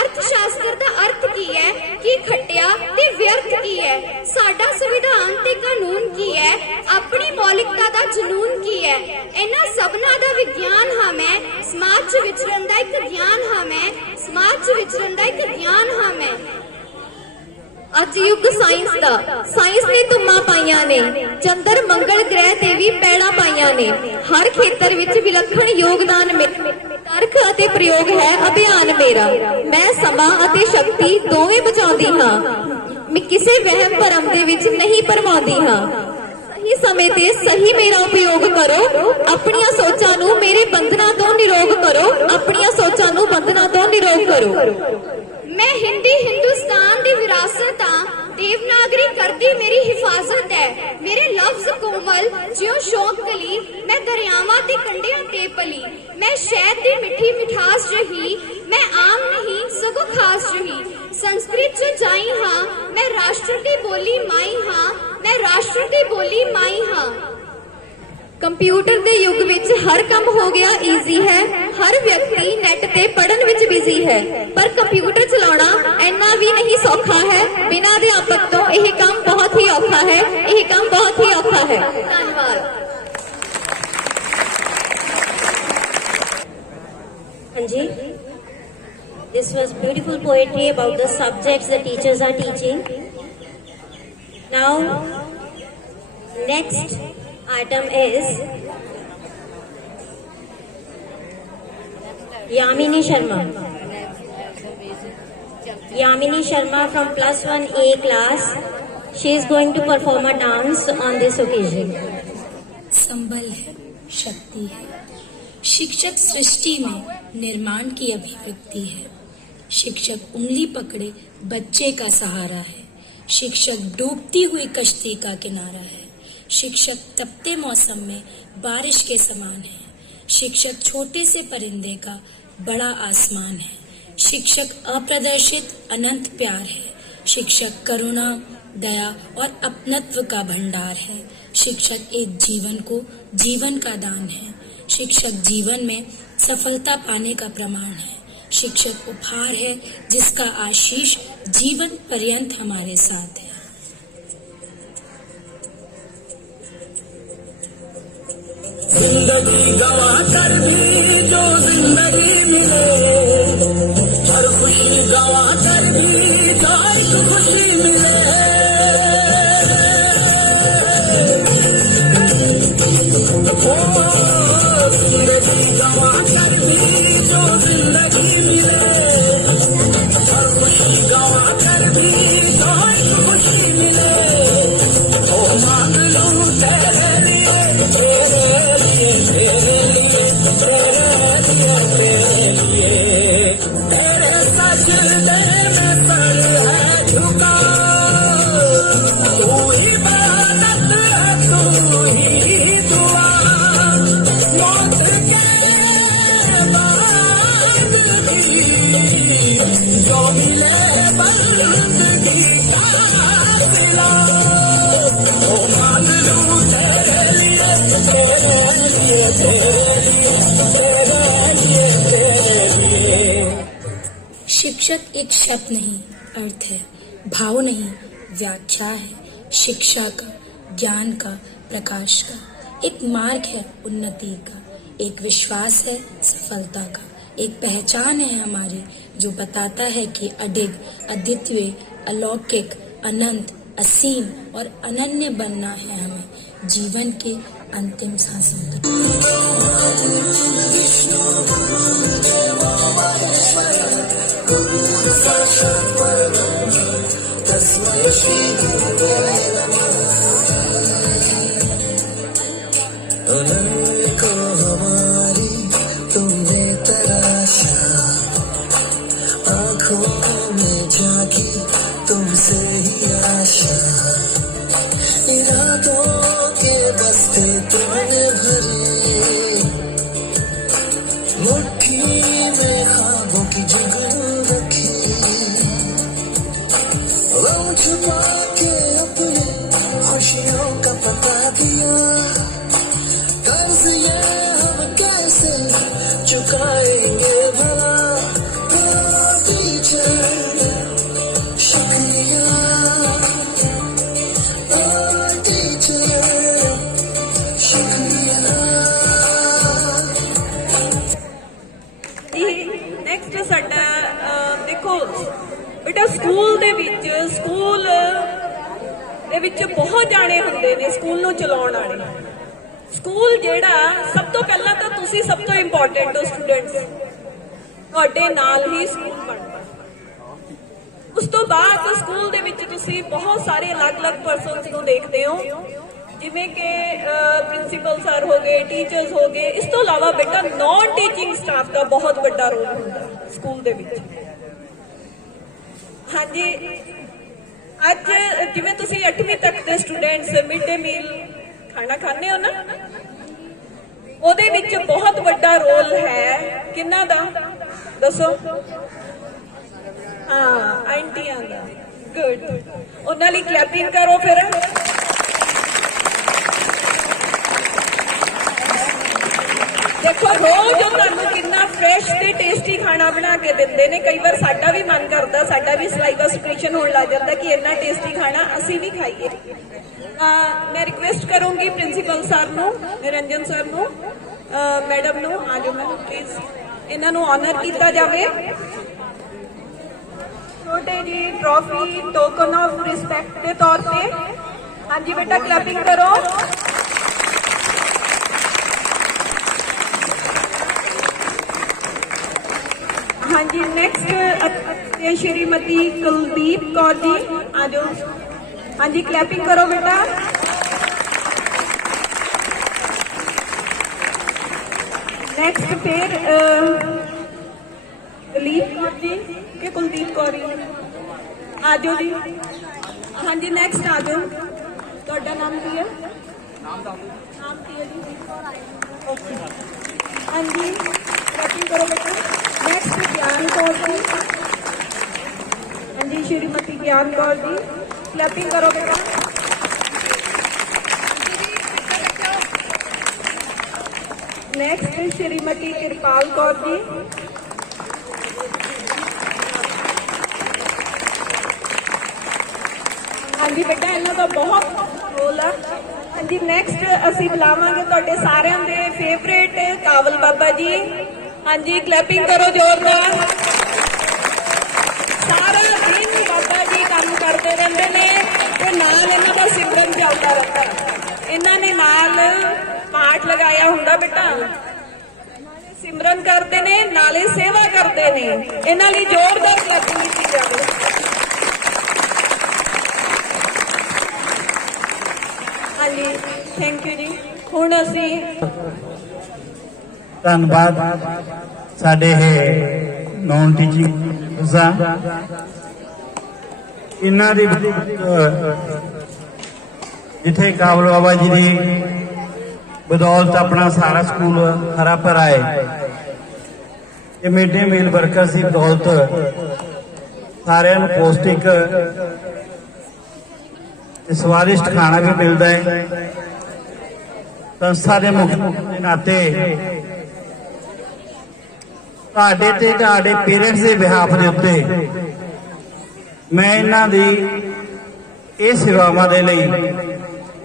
ਅਰਥ ਸ਼ਾਸਤਰ ਦਾ ਅਰਥ ਕੀ ਹੈ ਕੀ ਖੱਟਿਆ ਤੇ ਵਿਅਰਥ ਕੀ ਹੈ ਸਾਡਾ ਸੰਵਿਧਾਨ ਤੇ ਕਾਨੂੰਨ ਕੀ ਹੈ ਆਪਣੀ ਮੌਲਿਕਤਾ ਦਾ ਜਨੂਨ ਕੀ ਹੈ ਇਹਨਾਂ ਸਭਨਾਂ ਦਾ ਵਿਗਿਆਨ ਹਾਂ ਮੈਂ ਸਮਾਜ 'ਚ ਵਿਚਰਨ ਦਾ ਇੱਕ ਗਿਆਨ ਹਾਂ ਮੈਂ ਸਮਾਜ 'ਚ ਵਿਚਰਨ ਦਾ ਇੱਕ ਗਿਆਨ ਹਾਂ ਮੈਂ ਅੱਜ ਯੁੱਗ ਸਾਇੰਸ ਨੇ ਧੁੰਮਾਂ ਪਾਈਆਂ ਨੇ ਚੰਦਰ ਮੰਗਲ ਗ੍ਰਹਿ ਤੇ ਵੀ ਪੈੜਾਂ ਪਾਈਆਂ ਨੇ ਹਰ ਖੇਤਰ ਵਿੱਚ ਵਿਲੱਖਣ ਯੋਗਦਾਨ ਤਰਕ ਅਤੇ ਪ੍ਰਯੋਗ ਹੈ ਅਭਿਆਨ ਮੇਰਾ ਮੈਂ ਸਮਾਂ ਅਤੇ ਸ਼ਕਤੀ ਦੋਵੇਂ ਬਚਾਉਂਦੀ ਹਾਂ ਮੈਂ ਕਿਸੇ ਵਹਿਮ ਭਰਮ ਦੇ ਵਿੱਚ ਨਹੀਂ ਪਰਵਾਉਂਦੀ ਹਾਂ ਸਹੀ ਸਮੇਂ ਤੇ ਸਹੀ ਮੇਰਾ ਉਪਯੋਗ ਕਰੋ ਆਪਣੀਆਂ ਸੋਚਾਂ ਨੂੰ ਮੇਰੇ ਬੰਧਨਾਂ ਤੋਂ ਨਿਰੋਗ ਕਰੋ ਆਪਣੀਆਂ ਸੋਚਾਂ ਨੂੰ ਬੰਧਨਾਂ ਤੋਂ ਨਿਰੋਗ ਕਰੋ मैं हिंदी हिंदुस्तान दी विरासत हाँ देवनागरी करदी मेरी हिफाजत है मेरे लफ्ज कोमल ज्यों शौक कली मैं दरियावां ते कंढियां ते पली मैं शहद दी मिठी मिठास रही मैं आम नहीं सगों खास रही संस्कृत च जाई हाँ मैं राष्ट्र दी बोली माई हाँ मैं राष्ट्र दी बोली माई हाँ ਕੰਪਿਊਟਰ ਦੇ ਯੁੱਗ ਵਿੱਚ ਹਰ ਕੰਮ ਹੋ ਗਿਆ ਈਜ਼ੀ ਹੈ ਹਰ ਵਿਅਕਤੀ ਨੈਟ ਤੇ ਪੜਨ ਵਿੱਚ ਬਿਜ਼ੀ ਹੈ ਪਰ ਕੰਪਿਊਟਰ ਚਲਾਉਣਾ ਇੰਨਾ ਵੀ ਨਹੀਂ ਸੌਖਾ ਹੈ ਬਿਨਾਂ ਅਧਿਆਪਕ ਤੋਂ ਇਹ ਕੰਮ ਬਹੁਤ ਹੀ ਔਖਾ ਹੈ ਇਹ ਕੰਮ ਬਹੁਤ ਹੀ ਔਖਾ ਹੈ ਧੰਨਵਾਦ ਹਾਂਜੀ this was beautiful poetry about the subjects the teachers are teaching now next item is Yamini Sharma. Yamini Sharma from plus 1A class. She is going to perform a dance on this occasion. संबल है, शक्ति है। शिक्षक सृष्टि में निर्माण की अभिव्यक्ति है। शिक्षक उंगली पकड़े बच्चे का सहारा है। शिक्षक डूबती हुई कश्ती का किनारा है। शिक्षक तपते मौसम में बारिश के समान है। शिक्षक छोटे से परिंदे का बड़ा आसमान है। शिक्षक अप्रदर्शित अनंत प्यार है। शिक्षक करुणा दया और अपनत्व का भंडार है। शिक्षक एक जीवन को जीवन का दान है। शिक्षक जीवन में सफलता पाने का प्रमाण है। शिक्षक उपहार है जिसका आशीष जीवन पर्यंत हमारे साथ है। जिंदगी गवा कर भी जो जिंदगी मिले हर खुशी गवा कर भी जो एक खुशी मिले जिंदगी गवा कर भी जो जिंदगी मिले हर खुशी गवा कर भी जो एक खुशी मिले ओ मांग लूं तेरे शिक्षक एक शब्द नहीं अर्थ है, भाव नहीं व्याख्या है। शिक्षा का, ज्ञान का, प्रकाश का एक मार्ग है उन्नति का, एक विश्वास है सफलता का, एक पहचान है हमारी जो बताता है कि अडिग, अद्वितीय, अलौकिक, अनंत असीम और अनन्य बनना है हमें जीवन के अंतिम सांसों तक। को हमारी तुमने तराशा, आँखों में जागी तुमसे ही आशा, इरादों के बस्ते तुमने भरे, मुट्ठी में ख्वाबों की जुगनू रखी, गम छुपा के अपने खुशियों का पता दिया, कर्ज ये हम कैसे चुकाएंगे भला, टीचर शुक्रिया, टीचर शुक्रिया। ਨੈਕਸਟ ਸਾਡਾ ਦੇਖੋ ਬੇਟਾ ਸਕੂਲ ਦੇ ਵਿੱਚ ਬਹੁਤ ਜਾਣੇ ਹੁੰਦੇ ਨੇ ਸਕੂਲ ਨੂੰ ਚਲਾਉਣ ਵਾਲੇ। ਸਕੂਲ ਜਿਹੜਾ ਸਭ ਤੋਂ ਪਹਿਲਾਂ ਤਾਂ ਤੁਸੀਂ ਸਭ ਤੋਂ ਇੰਪੋਰਟੈਂਟ ਹੋ ਸਟੂਡੈਂਟਸ, ਤੁਹਾਡੇ ਨਾਲ ਹੀ ਸਕੂਲ ਬਣਦਾ। ਉਸ ਤੋਂ ਬਾਅਦ ਸਕੂਲ ਦੇ ਵਿੱਚ ਤੁਸੀਂ ਬਹੁਤ ਸਾਰੇ ਅਲੱਗ-ਅਲੱਗ ਪਰਸਨਸ ਨੂੰ ਦੇਖਦੇ ਹੋ, ਜਿਵੇਂ ਕਿ ਪ੍ਰਿੰਸੀਪਲ ਸਰ ਹੋ ਗਏ, ਟੀਚਰਸ ਹੋ ਗਏ। ਇਸ ਤੋਂ ਇਲਾਵਾ ਬੇਟਾ ਨਾਨ ਟੀਚਿੰਗ ਸਟਾਫ ਦਾ ਬਹੁਤ ਵੱਡਾ ਰੋਲ ਹੁੰਦਾ ਸਕੂਲ ਦੇ ਵਿੱਚ। ਹਾਂਜੀ, ਅੱਜ ਜਿਵੇਂ ਤੁਸੀਂ 8ਵੀਂ ਤੱਕ ਦੇ ਸਟੂਡੈਂਟਸ ਮਿਡ ਡੇ ਮੀਲ ਖਾਣਾ ਖਾਂਦੇ ਹੋ ਨਾ, ਉਹਦੇ ਵਿੱਚ ਬਹੁਤ ਵੱਡਾ ਰੋਲ ਹੈ ਕਿਹਨਾਂ ਦਾ ਦੱਸੋ? ਹਾਂ, ਆਂਟੀਆਂ ਦਾ। ਗੁੱਡ, ਉਹਨਾਂ ਲਈ ਕਲੈਪਿੰਗ ਕਰੋ ਫਿਰ। ਦੇਖੋ ਰੋਜ਼ ਉਹ ਤੁਹਾਨੂੰ ਕਿੰਨਾ ਫਰੈਸ਼ ਤੇ ਟੇਸਟੀ ਖਾਣਾ ਬਣਾ ਕੇ ਦਿੰਦੇ ਨੇ। ਕਈ ਵਾਰ ਸਾਡਾ ਵੀ ਮਨ ਕਰਦਾ, ਸਾਡਾ ਵੀ ਸਲਾਈਵਾ ਸਪ੍ਰੈਸ਼ਨ ਹੋਣ ਲੱਗ ਜਾਂਦਾ ਕਿ ਇੰਨਾ ਟੇਸਟੀ ਖਾਣਾ ਅਸੀਂ ਵੀ ਖਾਈਏ। मैं रिक्वेस्ट करूंगी प्रिंसीपल सर नु, निरंजन सर नु, मैडम नु, आ जाओ मैम प्लीज, इन्हां नु ऑनर किया जाए। छोटे जी ट्रॉफी टोकन ऑफ रिस्पेक्ट के तौर पे। हाँ जी बेटा क्लैपिंग करो। हाँ जी नेक्स्ट श्रीमती कुलदीप कौर जी, आ जाओ। हाँ जी क्लैपिंग करो बेटा। नेक्स्ट फिर दलीप कौर जी के कुलदीप कौर जी, आ जाओ जी। हाँ जी नेक्स्ट आ जाओ। ਤੁਹਾਡਾ नाम की है? नाम की है जी? ओके, हाँ जी क्लैपिंग करो बेटा। नेक्स्ट ज्ञान कौर जी। हाँ जी श्रीमती ज्ञान कौर जी, क्लैपिंग करो बेटा। नेक्स्ट श्रीमती कृपाल कौर जी। हाँ जी बेटा इन्हों का बहुत रोल है। हाँ जी नेक्स्ट असी बुलावांगे तुहाडे सारियां दे फेवरेट कावल बाबा जी। हाँ जी क्लैपिंग करो जोरदार। सारा दिन बाबा जी काम करते रहते हैं ते नाल इन्हां दा सिमरन चलता रहता। इन्हां ने नाल पाठ लगाया हुंदा बेटा, सिमरन करते ने नाले सेवा करते ने। इन्हां लई जोरदार क्लैपिंग कीती जावे। हाँ जी थैंक यू जी। हुण असी धन्यवाद साडे नॉन टीचिंग इन्हां दी जिथे काबल बाबा जी की बदौलत अपना सारा स्कूल हरा भरा है। मिड डे मील वर्कर्स की बदौलत सारे पौष्टिक स्वादिष्ट खाना भी मिलता है। संस्था के मुख के नाते पेरेंट्स के बिहाफ के उत्ते मैं इन्हां दी इह सेवावां दे लई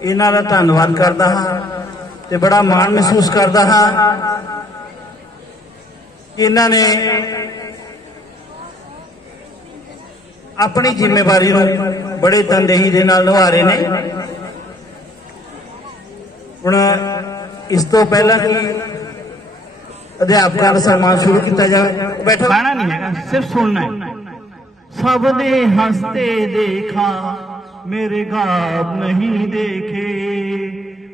इन्हां दा धन्नवाद करदा हां ते बड़ा माण महसूस करदा हां कि इन्हां ने ਆਪਣੀ ਜ਼ਿੰਮੇਵਾਰੀ ਨੂੰ ਬੜੇ ਤਨਦੇਹੀ ਦੇ ਨਾਲ ਨਿਭਾ ਰਹੇ ਨੇ। ਹੁਣ ਇਸ ਤੋਂ ਪਹਿਲਾਂ ਕਿ ਅਧਿਆਪਕਾਂ ਦਾ ਸਨਮਾਨ ਸ਼ੁਰੂ ਕੀਤਾ ਜਾਵੇ, ਬੈਠੋ, ਗਾਣਾ ਨਹੀਂ ਹੈਗਾ, ਸਿਰਫ ਸੁਣਨਾ ਹੈ। सब ने हंसते देखा मेरे ख्वाब नहीं देखे,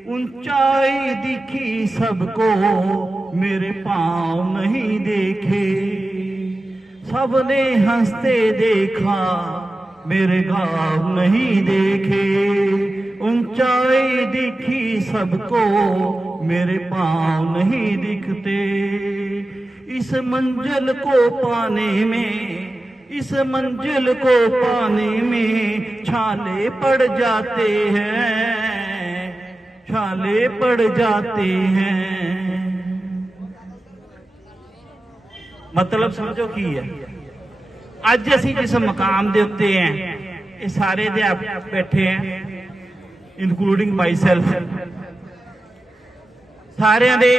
ऊंचाई दिखी सबको मेरे पाँव नहीं देखे। सब ने हंसते देखा मेरे ख्वाब नहीं देखे, ऊंचाई दिखी सबको मेरे पाँव नहीं दिखते। इस मंजिल को पाने में, इस मंजिल को पाने में छाले पड़ जाते हैं, छाले पड़ जाते हैं। मतलब समझो की है, अज असी जिस मकाम दे उत्ते हैं, ये सारे अध्यापक बैठे हैं, इंक्लूडिंग माई सैल्फ, सारे दे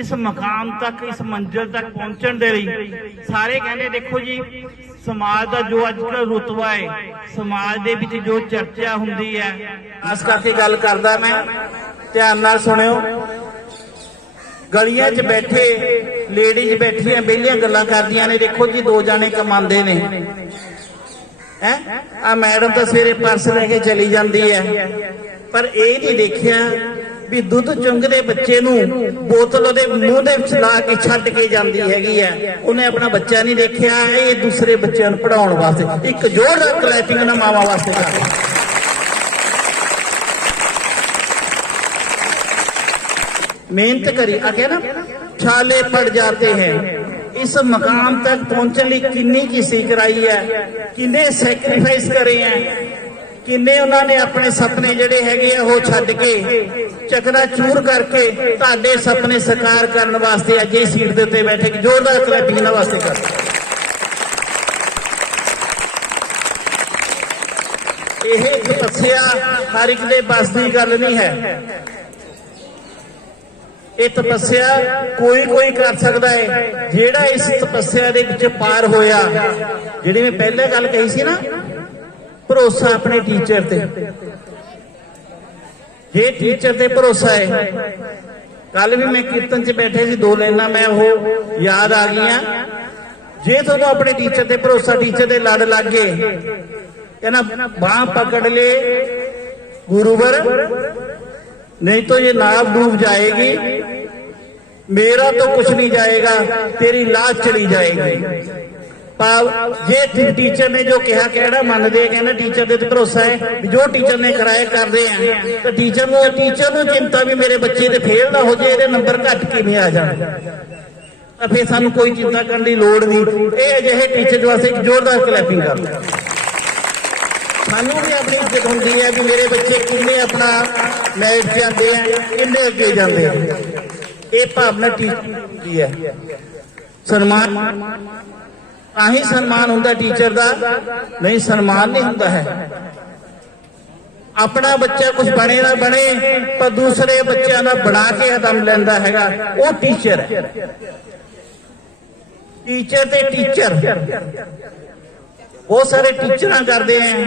इस मकाम तक, इस मंजिल तक पहुंचने दे रही सारे कहने देखो जी, समाज का जो अजकल रुतबा है, समाज दे विच जो चर्चा हुंदी है, खास करके गल करदा मैं, ध्यान नाल सुनियो। गलियां च बैठे लेडीज बैठियां बेलियां गल्लां करदियां ने, देखो जी दो जाने कमांदे ने, हैं आ मैडम तो सवेरे पर्स लेके चली जाती है, पर ये नहीं देखिया भी दुध चुंगदे बच्चे नूं बोतल ਉਹਦੇ ਮੂੰਹ ਦੇ ਵਿੱਚ ਲਾ ਕੇ ਛੱਡ ਕੇ ਜਾਂਦੀ ਹੈਗੀ ਹੈ। ਉਹਨੇ ਆਪਣਾ ਬੱਚਾ ਨਹੀਂ ਦੇਖਿਆ, ਇਹ ਦੂਸਰੇ ਬੱਚਿਆਂ ਨੂੰ ਪੜਾਉਣ ਵਾਸਤੇ। ਇੱਕ ਜ਼ੋਰਦਾਰ ਕਲੈਪਿੰਗ ਨਾ ਮਾਵਾਂ ਵਾਸਤੇ ਕਰ। मेहनत करी आगे ना, छाले पड़ जाते हैं। इस मकाम तक पहुंचने लिए किन्नी किसी कराई है, किन्ने सैक्रीफाइस करे हैं, किन्ने उन्होंने अपने सपने जड़े हैगे वो छड्ड के चकना चूर करके तुहाडे सपने साकार करने वास्ते अज इस सीट दे उत्ते बैठे। जोरदार क्लैपिंग वास्ते कर। यह तपस्या हर एक दे बस की गल नहीं है। ये तपस्या कोई कोई कर सकता है, जेड़ा इस तपस्या दे विच पार होया। जिहड़ी मैं पहले गल कही सी ना, भरोसा अपने टीचर ते, जे टीचर ते भरोसा है। कल भी मैं कीर्तन च बैठे सी, दो लाइनां मैं वो याद आ गई। जे तुहानूं अपने टीचर ते भरोसा, टीचर दे लड़ लग गए, कहना बांह पकड़ ले गुरुवर, नहीं तो ये नाव डूब जाएगी, मेरा तो कुछ नहीं जाएगा, तेरी लाश चली जाएगी। जे टीचर ने जो कहा कहना मनते, कहना टीचर दे भरोसा है, जो टीचर ने कराया कर रहे हैं, तो टीचर नूं चिंता भी मेरे बच्चे दे फेल ना हो जाए, नंबर घट के नहीं आ जाए, फिर सानू कोई चिंता करने की लोड़ नहीं। ये अजिहे टीचर वास्ते एक जोरदार क्लैपिंग कर। सानू भी अपनी इज्जत होंदी है कि मेरे बच्चे किन्ने अपना मैरिट जाते हैं, किन्ने अगे जाते हैं। ये भावना टीचर की है। सन्मान ताही सन्मान होंदा टीचर दा, नहीं सन्मान नहीं होंदा है। अपना बच्चा कुछ बने ना बने, पर दूसरे बच्चों का बना के दम लैंदा हैगा, वो टीचर है। टीचर ते टीचर बहुत सारे टीचर करते हैं,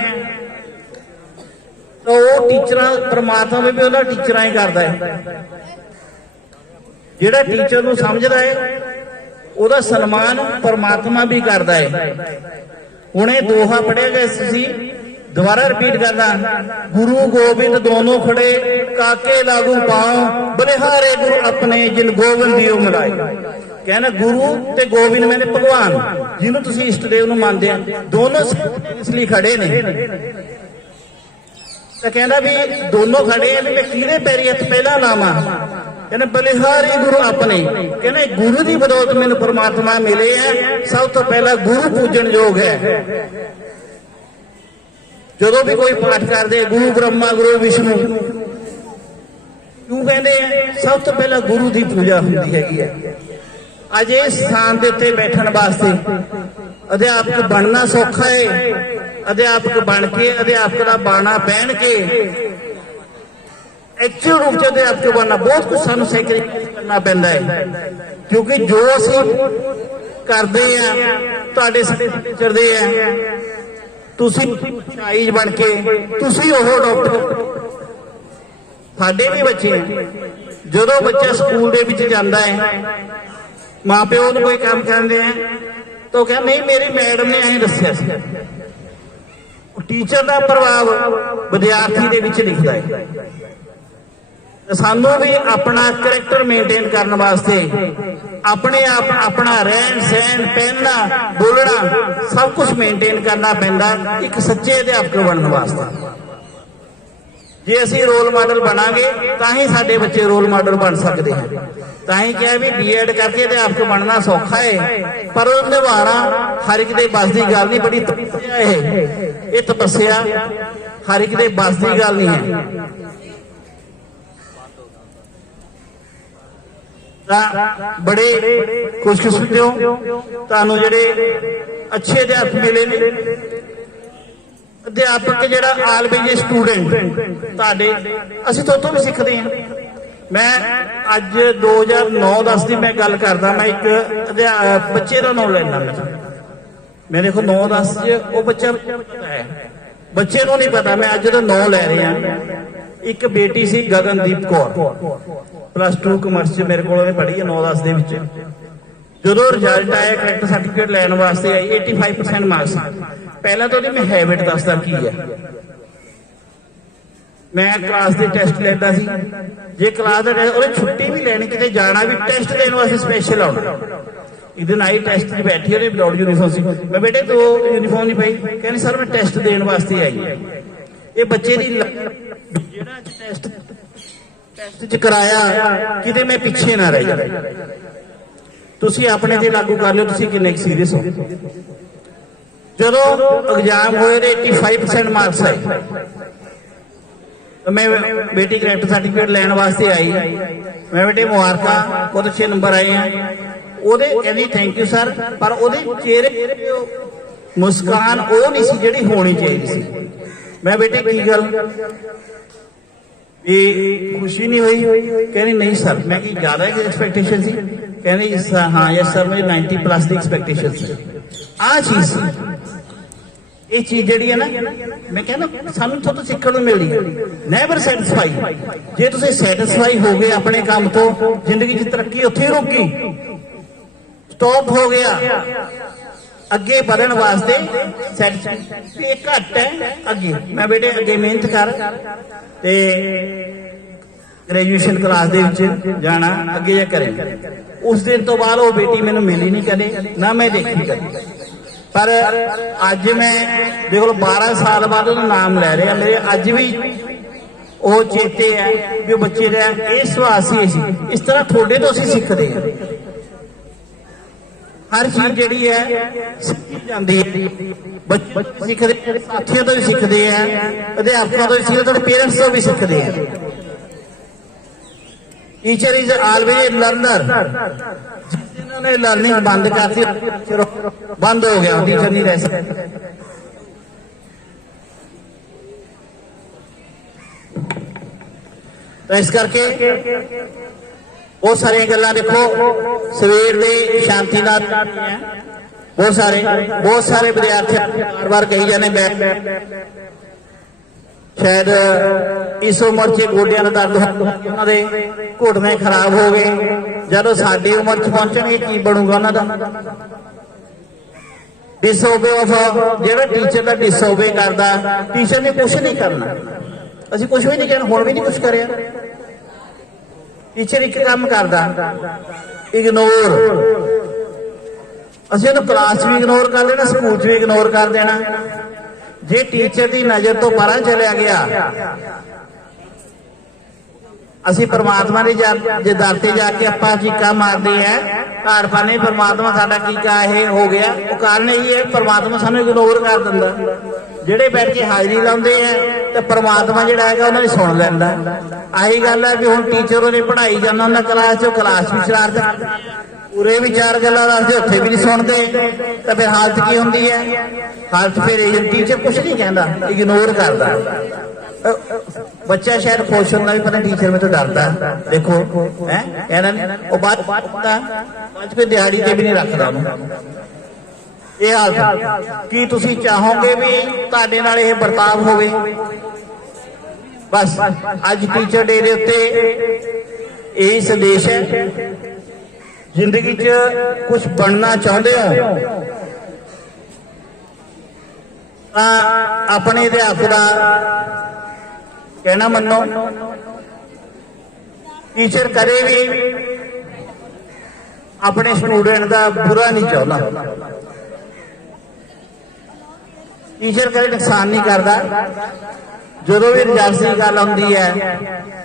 तो वो टीचर परमात्मा भी उन्होंने टीचर ही करता है। जिहड़ा टीचर नूं समझदा है ਉਹਦਾ सन्मान परमात्मा भी करता है। हुणे दोहा पढ़िया गया सी, दोबारा रिपीट करना। गुरु गोबिंद दोनों खड़े, काके लागू पाओ, बलिहारे गुरु अपने जिन गोबिंद दियो मिलाए। कहना गुरु ते गोबिंद मैंने भगवान जिन्हों तुसीं इष्ट देव नूं मानदे आ, दोनों इसलिए खड़े ने। तो कहना भी दोनों खड़े हैं, मैं किहदे पैरी हत्थ पहला लावां? कहना बलिहारी गुरु अपने। कहना गुरु की बदौलत मैंने परमात्मा मिले हैं, सब तो पहला गुरु पूजन योग है। जो भी कोई पाठ करते गुरु ब्रह्मा गुरु विष्णु क्यों कहते हैं? सब तो पहला गुरु की पूजा होती है। अज इस स्थान के उत्ते बैठन वास्ते अध्यापक बनना सौखा है। अध्यापक बन के, अध्यापक का बाना पहन के एक्चुअल रूप से अध्यापक बनना बहुत कुछ सानू सैक्रीफाइस करना पैंदा है, क्योंकि जो असीं ਕਰਦੇ ਆ, ਤੁਹਾਡੇ ਟੀਚਰ ਦੇ ਆ, ਤੁਸੀਂ ਚਾਈਜ਼ ਬਣ ਕੇ ਤੁਸੀਂ ਉਹ ਡਾਕਟਰ। ਸਾਡੇ ਵੀ ਬੱਚੇ ਆ, ਜਦੋਂ ਬੱਚਾ ਸਕੂਲ ਦੇ ਵਿੱਚ ਜਾਂਦਾ ਹੈ, ਮਾਂ ਪਿਓ ਨੂੰ ਕੋਈ ਕੰਮ ਕਹਿੰਦੇ ਆ ਤਾਂ ਉਹ ਕਹਿੰਦੇ ਨਹੀਂ ਮੇਰੀ ਮੈਡਮ ਨੇ ਐਂ ਦੱਸਿਆ ਸੀ। ਟੀਚਰ ਦਾ ਪ੍ਰਭਾਵ ਵਿਦਿਆਰਥੀ ਦੇ ਵਿੱਚ ਦਿਖਦਾ ਹੈ। ਸਾਨੂੰ ਵੀ ਆਪਣਾ ਕਰੈਕਟਰ ਮੇਨਟੇਨ ਕਰਨ ਵਾਸਤੇ ਆਪਣੇ ਆਪ ਆਪਣਾ ਰਹਿਣ ਸਹਿਣ ਪਹਿਨਣਾ ਬੋਲਣਾ ਸਭ ਕੁਝ ਮੇਨਟੇਨ ਕਰਨਾ ਪੈਂਦਾ ਇੱਕ ਸੱਚੇ ਅਧਿਆਪਕ ਬਣਨ ਵਾਸਤੇ। ਜੇ ਅਸੀਂ ਰੋਲ ਮਾਡਲ ਬਣਾਂਗੇ ਤਾਂ ਹੀ ਸਾਡੇ ਬੱਚੇ ਰੋਲ ਮਾਡਲ ਬਣ ਸਕਦੇ ਹਨ। ਤਾਂ ਹੀ ਕਿਹਾ ਵੀ ਬੀਐਡ ਕਰਕੇ ਅਧਿਆਪਕ ਬਣਨਾ ਸੌਖਾ ਹੈ, ਪਰ ਉਹ ਨਿਭਾਉਣਾ ਹਰ ਇੱਕ ਦੇ ਬਸ ਦੀ ਗੱਲ ਨਹੀਂ। ਬੜੀ ਤਪੱਸਿਆ ਇਹ ਤਪੱਸਿਆ ਹਰ ਇੱਕ ਦੇ ਬਸ ਦੀ ਗੱਲ ਨਹੀਂ ਹੈ। ਤਾਂ ਬੜੇ ਖੁਸ਼ਕਿਸਮਤ ਹੋ ਤੁਹਾਨੂੰ ਜਿਹੜੇ ਅੱਛੇ ਅਧਿਆਪਕ ਮਿਲੇ ਨੇ। ਅਧਿਆਪਕ ਜਿਹੜਾ ਆਲਵੇਜ ਏ ਸਟੂਡੈਂਟ ਤੁਹਾਡੇ, ਅਸੀਂ ਤੁਹਾਤੋਂ ਵੀ ਸਿੱਖਦੇ ਹਾਂ। ਮੈਂ ਅੱਜ 2009-10 ਦੀ ਮੈਂ ਗੱਲ ਕਰਦਾ, ਮੈਂ ਇੱਕ ਬੱਚੇ ਦਾ ਨਾਮ ਲੈਣਾ। ਮੈਂ ਦੇਖੋ 9-10 ਚ ਉਹ ਬੱਚਾ ਹੈ, ਬੱਚੇ ਨੂੰ ਨਹੀਂ ਪਤਾ, ਮੈਂ ਅੱਜ ਦਾ ਨਾਮ ਲੈ ਰਿਹਾ। ਇੱਕ ਬੇਟੀ ਸੀ ਗਗਨਦੀਪ ਕੌਰ, +2 ਕਮਰਸ ਚ ਮੇਰੇ ਕੋਲ ਉਹਨੇ ਪੜ੍ਹੀ ਹੈ 9-10 ਦੇ ਵਿੱਚ। ਜਦੋਂ ਰਿਜ਼ਲਟ ਆਇਆ ਕਰੈਕਟਰ ਸਰਟੀਫਿਕੇਟ ਲੈਣ ਵਾਸਤੇ ਆਈ, 85% ਮਾਰਕਸ। ਪਹਿਲਾਂ ਤਾਂ ਉਹਦੀ ਮੈਂ ਹੈਬਿਟ ਦੱਸਦਾ ਕੀ ਹੈ। ਮੈਂ ਕਲਾਸ ਦੇ ਟੈਸਟ ਲੈਂਦਾ ਸੀ, ਜੇ ਕਲਾਸ ਦਾ ਉਹਨੇ ਛੁੱਟੀ ਵੀ ਲੈਣੀ, ਕਿਤੇ ਜਾਣਾ ਵੀ ਟੈਸਟ ਦੇਣ ਵਾਸਤੇ ਸਪੈਸ਼ਲ ਆਉਣਾ। ਇੱਕ ਦਿਨ ਆਈ ਟੈਸਟ 'ਚ ਬੈਠੀ, ਉਹਨੇ ਵਿਦਆਊਟ ਯੂਨੀਫਾਰਮ ਸੀ। ਮੈਂ ਬੇਟੇ ਤੂੰ ਯੂਨੀਫਾਰਮ ਨਹੀਂ ਪਾਈ? ਕਹਿੰਦੀ ਸਰ ਮੈਂ ਟੈਸਟ ਦੇਣ ਵਾਸਤੇ ਆਈ। ਇਹ ਬੱਚੇ ਦੀ ਜਿਹੜਾ ਟੈਸਟ 'ਚ ਕਰਾਇਆ ਕਿਤੇ ਮੈਂ ਪਿੱਛੇ ਨਾ ਰਹਿ ਜਾਵਾਂ। ਤੁਸੀਂ ਆਪਣੇ ਤੇ ਲਾਗੂ ਕਰ ਲਿਓ, ਤੁਸੀਂ ਕਿੰਨੇ ਸੀਰੀਅਸ ਹੋ। ਜਦੋਂ ਐਗਜ਼ਾਮ ਹੋਏ ਤੇ 85% ਮਾਰਕਸ ਆਏ, ਮੈਂ ਬੇਟੀ ਕਰੈਕਟਰ ਸਰਟੀਫਿਕੇਟ ਲੈਣ ਵਾਸਤੇ ਆਈ। ਮੈਂ ਬੇਟੇ ਮੁਬਾਰਕਾਂ, ਬਹੁਤ ਅੱਛੇ ਨੰਬਰ ਆਏ ਆ। ਉਹਦੇ ਕਹਿੰਦੀ ਥੈਂਕ ਯੂ ਸਰ, ਪਰ ਉਹਦੇ ਚਿਹਰੇ ਮੁਸਕਾਨ ਉਹ ਨਹੀਂ ਸੀ ਜਿਹੜੀ ਹੋਣੀ ਚਾਹੀਦੀ ਸੀ। ਮੈਂ ਬੇਟੇ ਕੀ ਗੱਲ, ਇਹ ਖੁਸ਼ੀ ਨਹੀਂ ਹੋਈ? ਕਹਿੰਦੀ ਨਹੀਂ ਸਰ। ਮੈਂ ਕੀ ਜ਼ਿਆਦਾ ਐਕਸਪੈਕਟੇਸ਼ਨ ਸੀ? ਕਹਿੰਦੀ ਹਾਂ ਯਸ ਸਰ, ਮੇਰੇ 90+ ਦੀ ਐਕਸਪੈਕਟੇਸ਼ਨ ਸੀ। ਆਹ ਚੀਜ਼ ਸੀ, ਇਹ ਚੀਜ਼ ਜਿਹੜੀ ਹੈ ਨਾ, ਮੈਂ ਕਹਿੰਦਾ ਸਾਨੂੰ ਤੋਂ ਸਿੱਖਣ ਨੂੰ ਮਿਲਦੀ ਹੈ। Never satisfy. ਜੇ ਤੁਸੀਂ ਸੈਟੀਸਫਾਈ ਹੋ ਗਏ ਆਪਣੇ ਕੰਮ ਤੋਂ, ਜ਼ਿੰਦਗੀ 'ਚ ਤਰੱਕੀ ਉੱਥੇ ਰੁਕੀ, ਸਟਾਪ ਹੋ ਗਿਆ। ਅੱਗੇ ਵਧਣ ਵਾਸਤੇ ਸੈਟੀਸਫਾਈ ਇਹ ਘੱਟ ਹੈ। ਅੱਗੇ ਮੈਂ ਬੇਟੇ ਅੱਗੇ ਮਿਹਨਤ ਕਰ ਤੇ ਗ੍ਰੈਜੂਏਸ਼ਨ ਕਲਾਸ ਦੇ ਵਿੱਚ ਜਾਣਾ, ਅੱਗੇ ਜਾ ਕਰੇ। ਉਸ ਦਿਨ ਤੋਂ ਬਾਅਦ ਉਹ ਬੇਟੀ ਮੈਨੂੰ ਮਿਲੀ ਨਹੀਂ ਕਦੇ, ਨਾ ਮੈਂ ਦੇਖੀ ਕਦੇ। ਪਰ ਅੱਜ ਮੈਂ ਦੇਖ ਲਓ 12 ਸਾਲ ਬਾਅਦ ਉਹਦਾ ਨਾਮ ਲੈ ਰਿਹਾ। ਮੇਰੇ ਅੱਜ ਵੀ ਉਹ ਚੇਤੇ ਹੈ ਵੀ ਉਹ ਬੱਚੇ ਦਾ ਇਹ ਸੁਭਾਅ ਸੀ। ਇਸ ਤਰ੍ਹਾਂ ਤੁਹਾਡੇ ਤੋਂ ਅਸੀਂ ਸਿੱਖਦੇ ਹਾਂ। ਹਰ ਚੀਜ਼ ਜਿਹੜੀ ਹੈ ਸਿੱਖੀ ਜਾਂਦੀ ਹੈ। ਬੱਚੇ ਸਿੱਖਦੇ, ਸਾਥੀਆਂ ਤੋਂ ਵੀ ਸਿੱਖਦੇ ਆ, ਅਧਿਆਪਕਾਂ ਤੋਂ ਵੀ ਸਿੱਖਦੇ, ਤੁਹਾਡੇ ਪੇਰੈਂਟਸ ਤੋਂ ਵੀ ਸਿੱਖਦੇ ਆ। Teacher is always learner. ਜਿਨ੍ਹਾਂ ਨੇ ਲਰਨਿੰਗ ਬੰਦ ਕਰਤੀ, ਬੰਦ ਹੋ ਗਿਆ, ਟੀਚਰ ਨਹੀਂ ਰਹਿ ਸਕਦਾ। ਤਾਂ ਇਸ ਕਰਕੇ ਬਹੁਤ ਸਾਰੀਆਂ ਗੱਲਾਂ ਦੇਖੋ ਸਵੇਰ ਦੇ ਸ਼ਾਂਤੀ ਨਾਲ ਬਹੁਤ ਸਾਰੇ ਵਿਦਿਆਰਥੀ ਵਾਰ ਕਹੀ ਜਾਂਦੇ ਮੈਂ ਸ਼ਾਇਦ ਇਸ ਉਮਰ 'ਚ ਗੋਡਿਆਂ ਦਾ ਦਰਦ ਉਹਨਾਂ ਦੇ ਘੁਟਨੇ ਖਰਾਬ ਹੋ ਗਏ। ਜਦੋਂ ਸਾਡੀ ਉਮਰ 'ਚ ਪਹੁੰਚਣਗੇ ਕੀ ਬਣੂਗਾ ਉਹਨਾਂ ਦਾ? ਡਿਸਓਬੇ ਆਫ ਜਿਹੜਾ ਟੀਚਰ ਦਾ ਡਿਸਓਬੇ ਕਰਦਾ, ਟੀਚਰ ਨੇ ਕੁਛ ਨਹੀਂ ਕਰਨਾ। ਅਸੀਂ ਕੁਛ ਵੀ ਨਹੀਂ ਕਹਿਣਾ, ਹੁਣ ਵੀ ਨਹੀਂ ਕੁਛ ਕਰਿਆ। ਟੀਚਰ ਇੱਕ ਕੰਮ ਕਰਦਾ, ਇਗਨੋਰ। ਅਸੀਂ ਉਹਨੂੰ ਕਲਾਸ 'ਚ ਵੀ ਇਗਨੋਰ ਕਰ ਲੈਣਾ, ਸਕੂਲ 'ਚ ਵੀ ਇਗਨੋਰ ਕਰ ਦੇਣਾ। ਜੇ ਟੀਚਰ ਦੀ ਨਜ਼ਰ ਤੋਂ ਪਰਾਂ ਚਲਿਆ ਗਿਆ, ਅਸੀਂ ਪਰਮਾਤਮਾ ਦੇ ਦਰ ਤੇ ਜਾ ਕੇ ਆਪਾਂ ਚੀਕਾਂ ਮਾਰਦੇ ਆ, ਘਾੜ ਪਾਣੇ ਪਰਮਾਤਮਾ ਸਾਡਾ ਕੀਕਾ ਇਹ ਹੋ ਗਿਆ। ਉਹ ਕਾਰਨ ਇਹ ਹੈ ਪਰਮਾਤਮਾ ਸਾਨੂੰ ਇਗਨੋਰ ਕਰ ਦਿੰਦਾ। ਜਿਹੜੇ ਬੈਠ ਕੇ ਹਾਜ਼ਰੀ ਲਾਉਂਦੇ ਆ ਤੇ ਪਰਮਾਤਮਾ ਜਿਹੜਾ ਹੈਗਾ ਉਹਨਾਂ ਦੀ ਸੁਣ ਲੈਂਦਾ। ਆਹੀ ਗੱਲ ਹੈ ਵੀ ਹੁਣ ਟੀਚਰ ਉਹਨੇ ਪੜ੍ਹਾਈ ਜਾਂਦਾ ਉਹਨਾਂ ਕਲਾਸ 'ਚ, ਕਲਾਸ ਵੀ ਸ਼ਰਾਰਤ ਪੂਰੇ ਵੀ 4 ਗੱਲਾਂ ਦੱਸਦੇ, ਉੱਥੇ ਵੀ ਨਹੀਂ ਸੁਣਦੇ। ਤਾਂ ਫਿਰ ਹਾਲਤ ਕੀ ਹੁੰਦੀ ਹੈ? ਹਾਲਤ ਫਿਰ ਟੀਚਰ ਕੁਛ ਨਹੀਂ ਕਹਿੰਦਾ, ਇਗਨੋਰ ਕਰਦਾ। बच्चा शायद खुश होना भी पता टीचर में तो डरता देखो है बाद कोई दिहाड़ी ते भी नहीं रखता ये हालत की तुसी चाहोगे भी तुहाडे नाल ये बर्ताव होवे बस अज टीचर डे दे उत्ते यही संदेश है जिंदगी च कुछ बनना चाहते हो अपने अध्यापक का कहना मनो टीचर करे भी अपने स्टूडेंट का बुरा नहीं चाहता टीचर कभी नुकसान नहीं करता जो भी रिजल्ट की गल आती है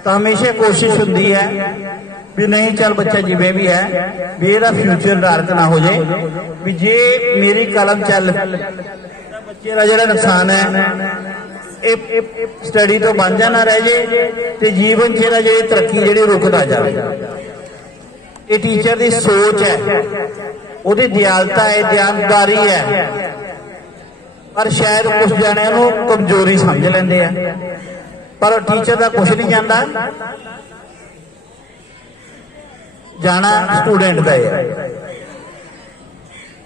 तो हमेशा कोशिश होती है भी नहीं चल बच्चा जिवें भी है भी ਇਹਦਾ फ्यूचर डार्क ना हो जाए भी जे मेरी कलम चल बच्चे का जो नुकसान है स्टडी तो वांझा ना रह जाए तो जीवन च जी तरक्की जी रुकता जाए ये टीचर की सोच है उसकी दयालता है दयानतदारी है पर शायद कुछ जने कमजोरी समझ लेंदे हैं पर टीचर का कुछ नहीं जाता जाना स्टूडेंट का है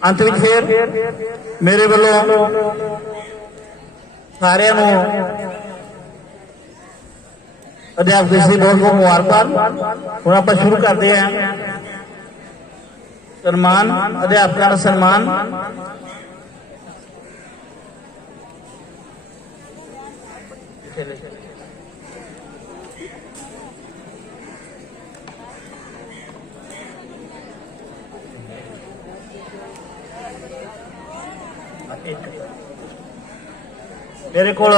अंत में फिर मेरे वालों सारे अध्यापक दिवस की बहुत बहुत मुबारकबाद हुण आपां शुरू करते हैं सम्मान अध्यापकों का सम्मान मेरे को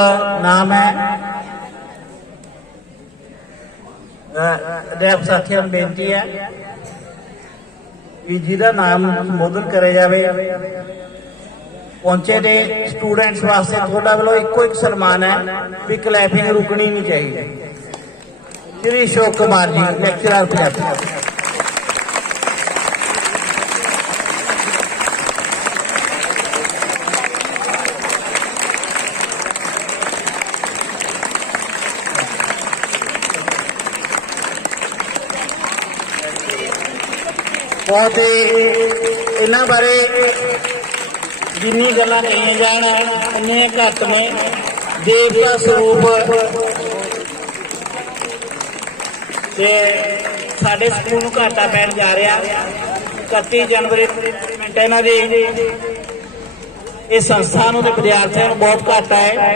नाम है अध्यापक साथियों बेनती है कि जिहदा नाम संबोधन करे जाए पहुंचे ने स्टूडेंट्स वास्ते थोड़ा वालों एको एक सन्मान है भी क्लैपिंग रुकनी नहीं चाहिए श्री अशोक कुमार जी लेक्चरर पंजाबी बहुत ही इन्हां बारे जिन्नी गल्लां कही जाण उन्ने घट ने देव का स्वरूप ते साडे स्कूल नूं घाटा पैण जा रहा 31 जनवरी मिनट इन्हां दी इस संस्था नूं ते विद्यार्थियों नूं बहुत घाटा है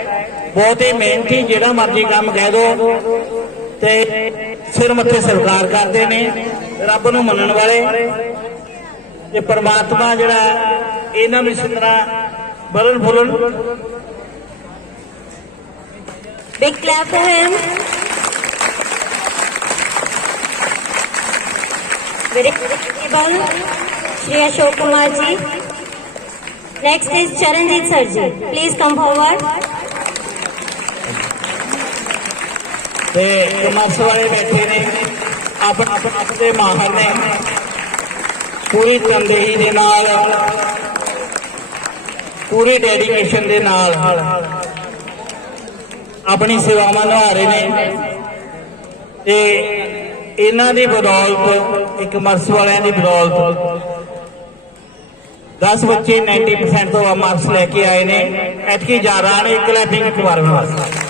बहुत ही मेहनती जिहड़ा मर्जी काम कह दो ते सिर मत्थे स्वीकार करते ने रब नूं मनण वाले ये परमात्मा जिहड़ा इन्हां नूं इस तरह बलन Phulan Big clap for him. Very able, Shri Ashok Kumar ji. Next is Charanjit sir ji. Please come forward. ते कमर्स वाले बैठे ने अपने माहर ने पूरी तनदेही दे नाल पूरी डेडिकेशन दे नाल अपनी सेवावां निभा रहे ने ते इन्हां दी बदौलत एक कमर्स वालियां दी बदौलत 10 बच्चे 90% तो मार्क्स लेके आए ने ऐतकी जा रहा ने क्लैपिंग करवाने वास्ते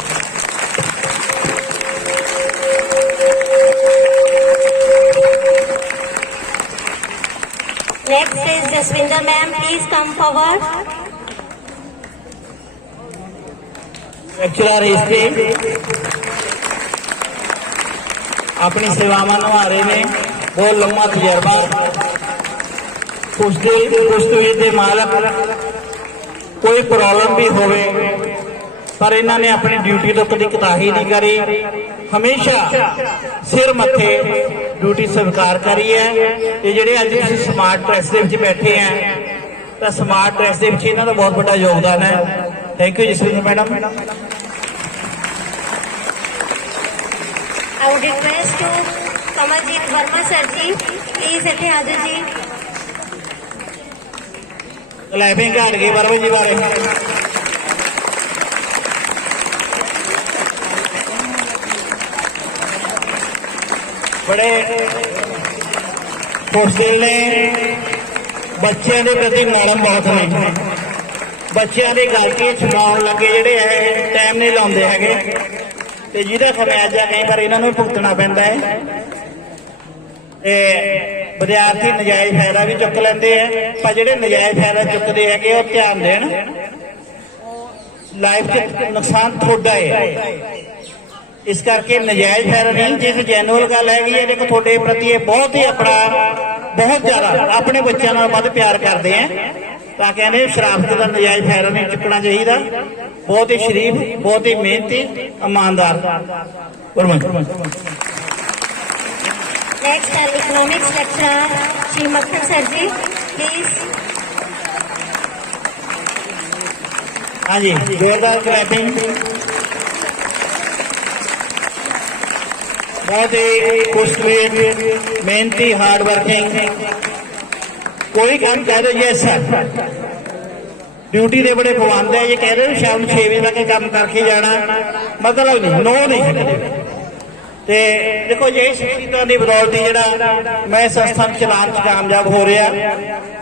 Next is Jaswinder ma'am. Please come forward. Lecturer history अपनी सेवावां निभा रहे ने बहुत लंबा तजर्बा कुश्ती के मालक कोई प्रॉब्लम भी होवे पर इन्होंने अपनी ड्यूटी तो कभी कोताही नहीं करी हमेशा सिर मत्थे ड्यूटी स्वीकार करी है ते जिहड़े अज तुसीं स्मार्ट ड्रैस दे विच बैठे हैं तो स्मार्ट ड्रैस दे विच इन्हां दा बहुत बड़ा योगदान है thank you Jaswinder madam I would request to Kamaljeet Verma sir ji. Please इत्थे हाजिर जी. क्लैपिंग घट गई वर्मा जी बारे बड़े खुशदिल ने, बच्चों के प्रति नरम बहुत ने, बच्चों की गलतियां छुड़ाउण लगे जिहड़े है टाइम नहीं लाउंदे हैगे ते जिहदा खमियाजा कई बार इन्हां नूं भुगतना पैंदा है ते विद्यार्थी नजायज़ फायदा भी चुक लेंदे है। पर जिहड़े नजायज़ फायदा चुकदे हैगे वो ध्यान देण, लाइफ च नुकसान थोड़ा है, इस करके नजायज़ फायदा नहीं। जिस जैनुअल गल हैगी है देखो थोड़े प्रति बहुत ही अपना बहुत ज्यादा अपने बच्चों नाल वध प्यार करते हैं, तो कहने शराफत का नजायज़ फायदा नहीं चुकना चाहिए। बहुत ही शरीफ, बहुत ही मेहनती, ईमानदार। नेक्स्ट इकोनॉमिक्स लेक्चरर श्री मक्खन सर जी प्लीज। हाँ जी, जोरदार क्लैपिंग। बहुत ही खुशखबीर, मेहनती, हार्ड वर्किंग। कोई काम कह दो यस सर, ड्यूटी के बड़े पाबंद है। ये कह रहे हो शाम 6 बजे तक काम करके जाना, मतलब नहीं, नो नहीं सकते। तो देखो यही शिक्षितों की बदौलत जरा मैं संस्थान चलाने च कामयाब हो रहा।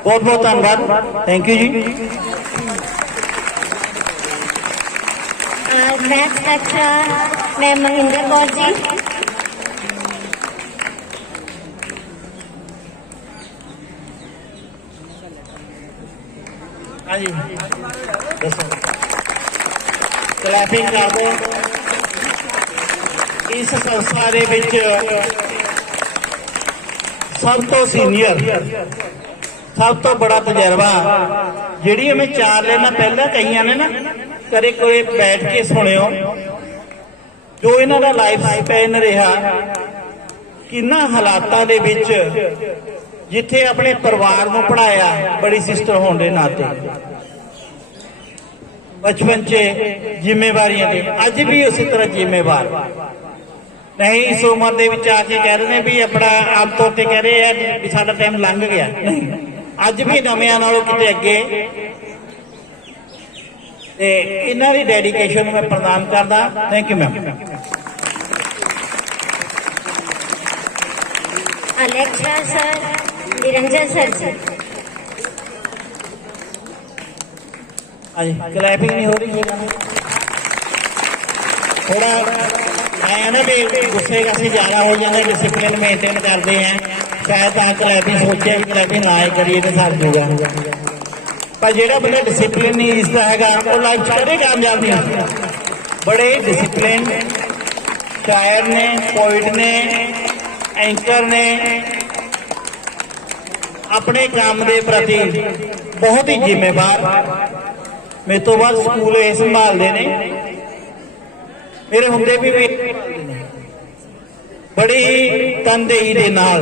बहुत बहुत धन्यवाद, thank you ji. Next lecturer ma'am Mahinder Kaur ji. हाँ जी, दसो क्लैपिंग कर दो। इस संस्था दे विच सब तो सीनियर, सब तो बड़ा तजर्बा जिहड़ी मैं 4 लाइनां पहला कही ने ना, कदे कोई बैठ के सुनियो जो इन्हां दा लाइफ स्पैन रहा, किन्ना हालातां दे विच जिथे अपने परिवार को पढ़ाया, बड़ी सिस्टर होने के नाते बचपन च जिम्मेवारियां थे, अज भी उसी तरह जिम्मेवार नहीं। इस उम्र के आके कह रहे हैं भी अपना आम तौर पर कह रहे हैं भी साडा टाइम लंघ गया, नहीं, अज भी नवियां नालों किते अगे। इन्हां दी डेडिकेशन मैं प्रणाम करदा। Thank you ma'am. Lecturer sir Niranjan sir ji. हाँ जी, क्लैपिंग नहीं हो रही थोड़ा आया ना भी गुस्से का ज्यादा हो जाता, डिसिप्लिन मेंटेन करते हैं, शायद क्लैपिंग सोचे भी क्लैपिंग ना ही करिए तो सर जूगा। पर जो बंदा डिसिप्लिन नहीं इसका है वो लाइफ कदे कामयाब नहीं होता। बड़े डिसिप्लिन शायर ने, पोइट ने, एंकर ने अपने काम के प्रति बहुत ही जिम्मेवार। मेरे तो बाद स्कूल ये संभालते हैं, मेरे होंदे भी बड़ी ही तनदेही के नाल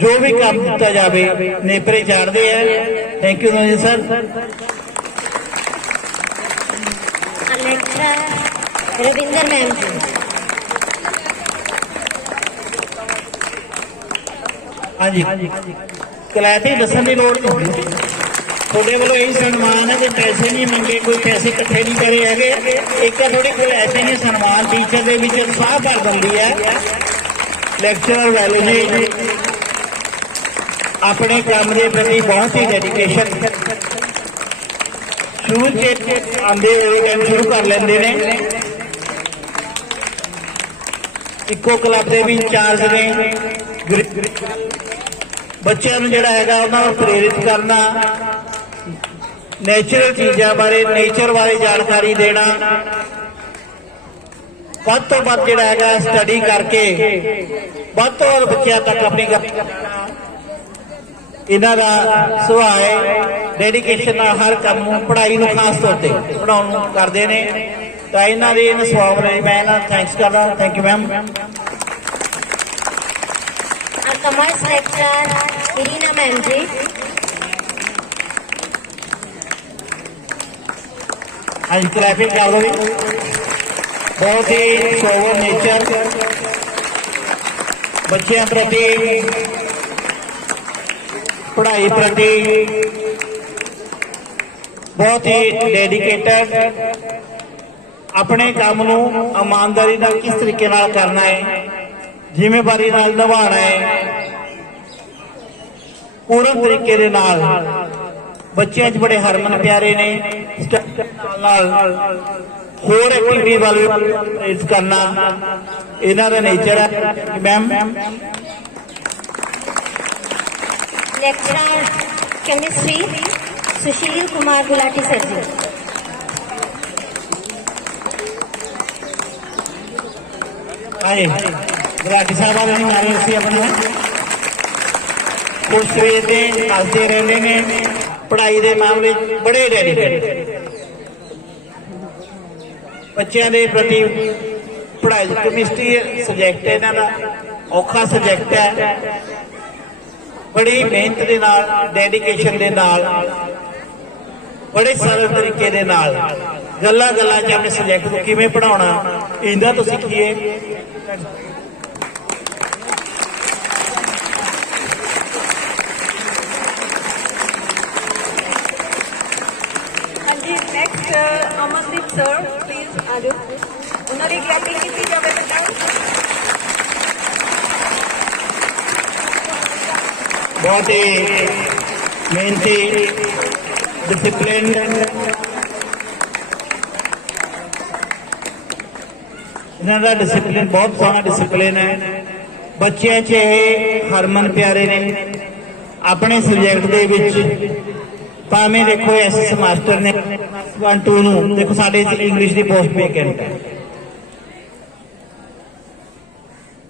जो भी काम किया जाए नेपरे चाढ़ते हैं। Thank you sir. Ravinder ma'am ji. हाँ जी, क्लैपिंग दसन की लोड़ नहीं, थोड़े वालों यही सन्मान है कि पैसे नहीं मंगे, कोई पैसे इकट्ठे नहीं करे है। एक थोड़ी क्लैपिंग सन्मान टीचर के विच उत्साह भर दिंदी है। लेक्चरर वैल्यू जी अपने काम के प्रति बहुत ही डेडिकेशन शुरू से आंदे हुए टाइम शुरू कर लेंगे ने। इको क्लब के भी इंचार्ज ने, बच्चों को जोड़ा है उन्होंने प्रेरित करना, नेचुरल चीज़ों बारे, नेचर बारे जानकारी देना, वध तो वध जोड़ा है स्टडी करके वध तो वध बच्चों तक अपनी इन्हों का सुभाव है। डेडिकेशन हर काम पढ़ाई में खास तौर पर पढ़ाने करते हैं, तो इन्हों की इन सुभाव लिए मैं थैंक्स करदा। Thank you ma'am. Commerce lecturer Irina ma'am ji. आज क्लैपिंग कर दो। बहुत ही सोवर नेचर, बच्चों प्रति, पढ़ाई प्रति बहुत ही डेडिकेटेड, अपने काम नूं ईमानदारी नाल किस तरीके नाल करना है, ਜ਼ਿੰਮੇਵਾਰੀ ਨਾਲ ਨਿਭਾਉਣਾ ਹੈ ਪੂਰਨ ਤਰੀਕੇ ਦੇ ਨਾਲ। ਬੱਚਿਆਂ 'ਚ ਬੜੇ ਹਰਮਨ ਪਿਆਰੇ ਨੇ, ਨਾਲ ਹੋਰ ਐਕਟੀਵਿਟੀ ਵੱਲ ਪ੍ਰੇਰਿਤ ਕਰਨਾ ਇਹਨਾਂ ਦਾ ਨੇਚਰ ਹੈ। Ma'am lecturer chemistry Sushil Kumar Gulati sir जी। आए गुलाटी साहब वाले नारे से अपने कुछ सवेर दे हसते रहते हैं, पढ़ाई के मामले बड़े डेडिकेटेड बच्चों के प्रति। पढ़ाई केमिस्ट्री सब्जैक्ट है, इन्हां दा औखा सब्जैक्ट है। बड़ी मेहनत के नाल, डेडिकेशन के नाल, बड़े सरल तरीके दे नाल गल्लां गल्लां च अपने सब्जैक्ट को किवें पढ़ाउणा इहदा तो सीखिए। हाँ जी, नेक्स्ट अमनदीप सर प्लीज आ जाओ, उन्होंने क्या की जाए बताओ। बहुत ही मेहनती, डिसिप्लिन, इन्हां दा डिसिप्लिन बहुत सोहना डिसिप्लिन है। बच्चों च ये हरमन प्यारे ने अपने सब्जैक्ट दे विच। भावें देखो एस मास्टर ने 1-2 नूं देखो साडे इंग्लिश की पोस्ट वेकेंट है,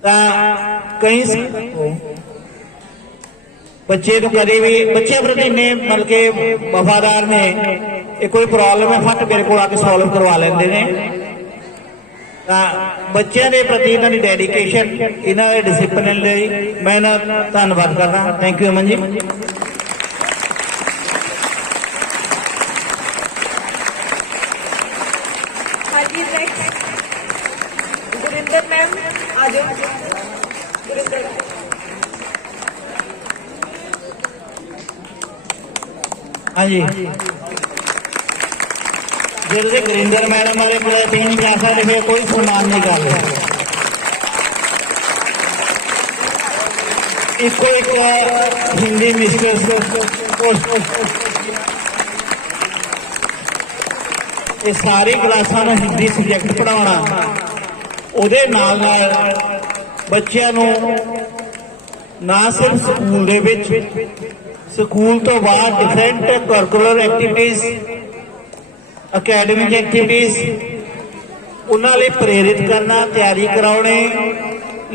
तां कई बच्चे तो कभी भी बच्चे प्रति इन्ने मतलब के वफादार ने, कोई प्रॉब्लम है फट मेरे को आके सॉल्व करवा लेंदे ने। बच्चों के प्रति इन्हां दी डेडिकेशन, इन्हां दे डिसिप्लिन लई मैं इन्हां दा धन्नवाद करदा। Thank you Aman ji. हाँ जी, नेक्स्ट गुरिंदर मैम आ जाओ। गुरिंदर हाँ जी, जिससे गुरिंदर मैडम वाले भी नहीं जा सकते, फिर कोई सम्मान नहीं कर रहे। इसको एक हिंदी मिस्ट्रेस ये सारी क्लासां में हिंदी सब्जैक्ट पढ़ाना, ਉਹਦੇ ਨਾਲ ਬੱਚਿਆਂ ਨੂੰ ना सिर्फ स्कूल दे विच, स्कूल तो बाहर different curricular activities, academic activities उन्हां लई प्रेरित करना, तैयारी कराउणे,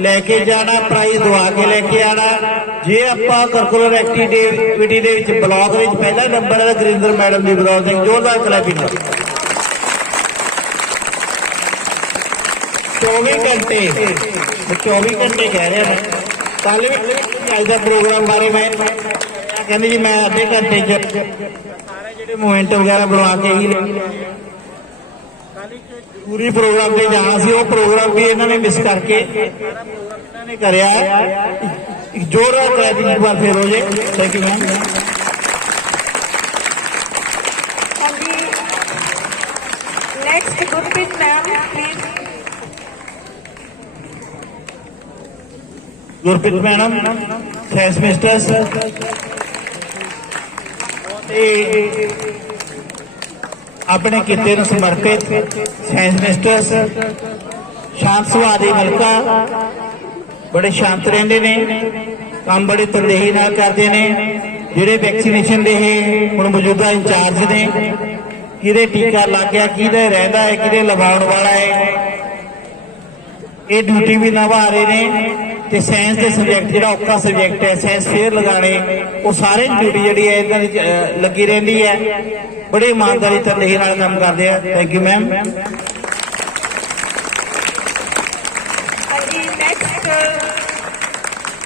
लैके जाना, प्राइज दवा के लैके आना। जे आपां करिकुलर एक्टिविटी दे विच ब्लॉक दे विच पहला नंबर है गुरिंदर मैडम दी बदौलत, जोरदार क्लैपिंग। 24 घंटे कह रहे हैं। कल भी अज का प्रोग्राम बारे मैं कहते जी मैं अद्धे घंटे सारे जो मूवमेंट वगैरह बनवा के ही पूरी प्रोग्राम से जाना सी, वो प्रोग्राम भी इन्होंने मिस करके इन्होंने कराया। जोरदार क्लैपिंग एक बार फिर हो जाए। Thank you ma'am. Next Gurpreet ma'am please. Gurpreet madam science misters अपने किते नूं समर्पित साइंस मिस्टर्स, शांत सुभाਅ दी मलका, बड़े शांत रहंदे ने, काम बड़े तनदेही नाल करदे ने। जिहड़े वैक्सीनेशन दे हुण मौजूदा इंचार्ज ने, किहदे टीका लग गया, किहदे रहिंदा है, किहदे लवाउण वाला है, ये ड्यूटी भी निभा रहे ने। ते साइंस के सब्जैक्ट जो औखा सब्जैक्ट है, साइंस फेयर लगाने, वो सारे ड्यूटी जी है इन्हां दी लगी रहिंदी है। बड़े ईमानदारी तनदेही नाल काम करदे आ। Thank you ma'am. Next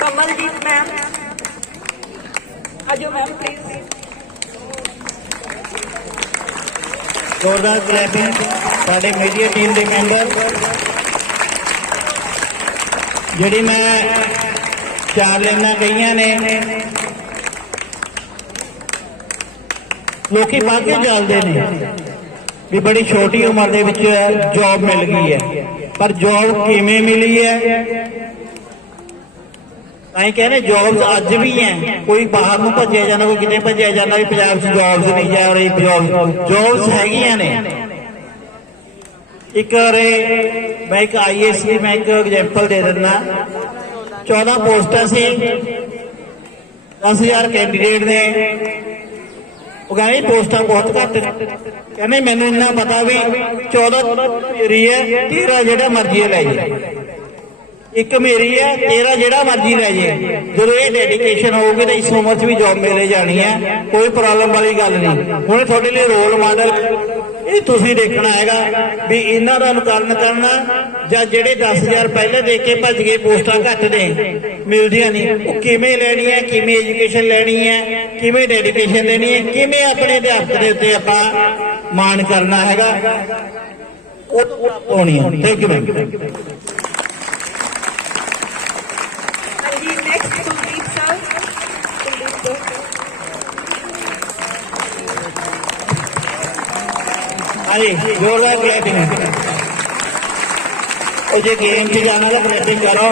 Kamaljit ma'am आ जाओ मैम प्लीज। जोरदार क्लैपिंग साडे मीडिया टीम के मैंबर। जिहड़ी मैं 4 लाइनां कहियां ने, लोकी बाकी चलते ने भी बड़ी छोटी उम्र दे विच जॉब मिल गई है, पर जॉब किवें मिली है, ਤਾਂ ਇਹ ਕਹਿੰਦੇ ਜੌਬਸ ਅੱਜ ਵੀ ਹੈ, ਕੋਈ ਬਾਹਰ ਨੂੰ ਭੱਜਿਆ ਜਾਂਦਾ, ਕੋਈ ਕਿਤੇ ਭੱਜਿਆ ਜਾਂਦਾ ਵੀ ਪੰਜਾਬ 'ਚ ਜੌਬਸ ਨਹੀਂ ਜਾ ਰਹੀ, ਜੌਬਸ ਹੈਗੀਆਂ ਨੇ। ਇੱਕ ਵਾਰੇ ਮੈਂ ਇੱਕ IAS ਦੀ ਮੈਂ ਇੱਕ ਐਗਜ਼ਾਮਪਲ ਦੇ ਦਿੰਦਾ। 14 ਪੋਸਟਾਂ ਸੀ, 10,000 ਕੈਂਡੀਡੇਟ ਨੇ। ਉਹ ਕਹਿੰਦੇ ਪੋਸਟਾਂ ਬਹੁਤ ਘੱਟ ਨੇ। ਕਹਿੰਦੇ ਮੈਨੂੰ ਇੰਨਾ ਪਤਾ ਵੀ 14 ਮੇਰੀ ਹੈ, 13 ਜਿਹੜਾ ਮਰਜ਼ੀ ਲੈ ਜੇ, ਇੱਕ ਮੇਰੀ ਹੈ, 13 ਜਿਹੜਾ ਮਰਜ਼ੀ ਲੈ ਜੇ। ਜਦੋਂ ਇਹ ਡੈਡੀਕੇਸ਼ਨ ਹੋਊਗੀ ਤਾਂ ਇਸ ਉਮਰ 'ਚ ਵੀ ਜੌਬ ਮਿਲੇ ਜਾਣੀ ਹੈ, ਕੋਈ ਪ੍ਰੋਬਲਮ ਵਾਲੀ ਗੱਲ ਨਹੀਂ। ਹੁਣ ਤੁਹਾਡੇ ਲਈ ਰੋਲ ਮਾਡਲ ਇਹ ਤੁਸੀਂ ਦੇਖਣਾ ਹੈਗਾ ਵੀ ਇਹਨਾਂ ਦਾ ਅਨੁਕਰਨ ਕਰਨਾ, ਜਾਂ ਜਿਹੜੇ 10,000 ਪਹਿਲੇ ਦੇ ਕੇ ਭੱਜ ਗਏ, ਪੋਸਟਾਂ ਘੱਟ ਨੇ, ਮਿਲਦੀਆਂ ਨਹੀਂ, ਉਹ ਕਿਵੇਂ ਲੈਣੀ ਹੈ, ਕਿਵੇਂ ਐਜੂਕੇਸ਼ਨ ਲੈਣੀ ਹੈ, ਕਿਵੇਂ ਡੈਡੀਕੇਸ਼ਨ ਦੇਣੀ ਹੈ, ਕਿਵੇਂ ਆਪਣੇ ਅਧਿਆਪਕ ਦੇ ਉੱਤੇ ਆਪਾਂ ਮਾਣ ਕਰਨਾ ਹੈਗਾ, ਉਹ ਹੋਣੀ ਹੈ। Thank you ma'am. Next Kuldeep sir. अरे जोरदार क्लैपिंग। जो गेम से जाना था क्लैपिंग करो।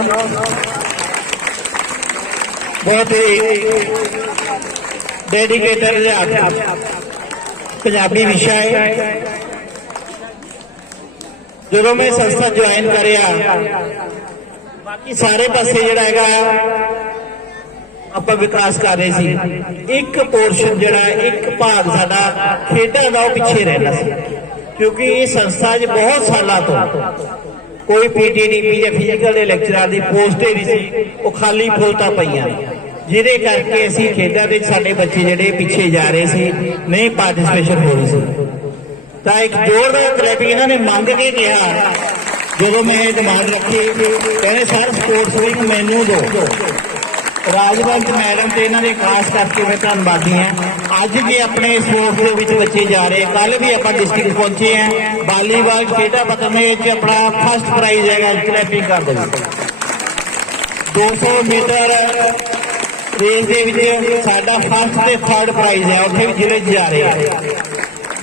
बहुत ही डेडिकेटेड पंजाबी विषय है। जो मैं संस्था ज्वाइन करिया, बाकी सारे पासे जिहड़ा हैगा ਆਪਾਂ विकास कर रहे सी। एक पोर्शन जिहड़ा एक भाग साडा खेडां दा पिछे रहना सी, क्योंकि ये संस्था च बहुत सालों तो कोई PTDP या फिजिकल दे लेक्चरर दी पोस्ट ही नहीं सी, वो खाली पोस्टां पईयां, जिहदे करके असीं खेडां दे साडे बच्चे जिहड़े पिछे जा रहे सी, नहीं पार्टिसिपेशन हो रही सी। तां एक जोरदार क्लैपिंग इन्हां ने मंग के कहा, जो मैं डिमांड रखी, कहने सर स्पोर्ट्स वीक मैनू दो। राजवंत मैडम ते इन्हां दे खास करके मैं धन्नवादी हां। अज भी अपने स्पोर्ट्स दे विच बच्चे जा रहे, कल भी आपां डिस्ट्रिक्ट पहुंचे हैं। वालीबाल खेडा पतने विच अपना फर्स्ट प्राइज है, क्लैपिंग कर दो। 200 मीटर रेस दे विच साडा फर्स्ट ते थर्ड प्राइज है, उत्थे भी जिले जा रहे हैं।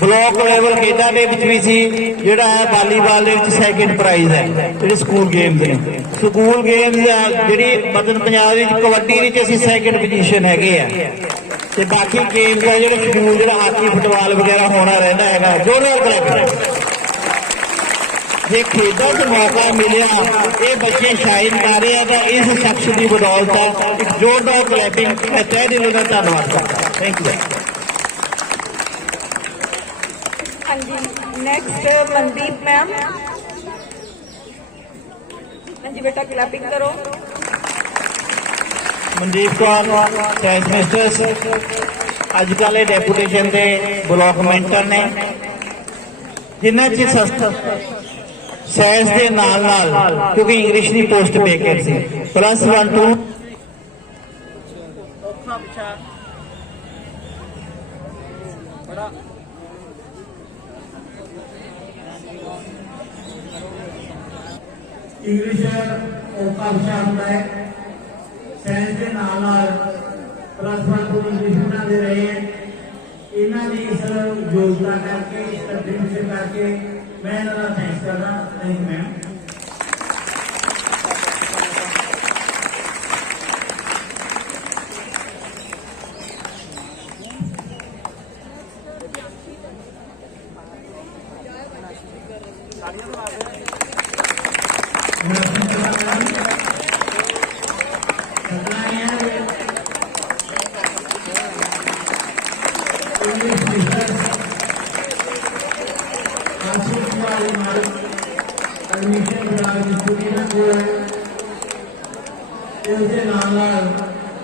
ब्लॉक लेवल खेडा दे विच भी सी, जिहड़ा है वालीबाल दे विच सैकेंड प्राइज है, जिहड़े स्कूल गेम्स ने। स्कूल गेम्स जिहड़ी मतलब पंजाब विच कबड्डी विच असीं सैकेंड पोजीशन हैगे आ, ते बाकी गेम्स है जिहड़े स्कूल जिहड़ा हाकी फुटबाल वगैरह होना रहिंदा हैगा। जोरदार क्लैपिंग। जे खेडों च मौका मिलिया, ये बच्चे शाइन कर रहे हैं, तो इस शख्स की बदौलत एक जोरदार क्लैपिंग। मैं तहे दिलों का धन्नवाद करता। Thank you. हाँ जी, नेक्स्ट मनदीप मैम। हाँ जी बेटा, क्लैपिंग करो। मनदीप कौर साइंस मिनिस्टर, अजकल डेपूटेशन के ब्लॉक मेंटर ने, जिन्हें च संस्था साइंस के नाल नाल, क्योंकि इंग्लिश की पोस्ट वैकेंसी +1 2 इंग्लिश औखा विषय होता है। साइंस के नाल +1 2 इंग्लिश बना दे रहे हैं। इन्हों की इस योजना करके, इस कंट्रीब्यूशन करके मैं इन्होंने थैंक्स करना। Thank ma'am.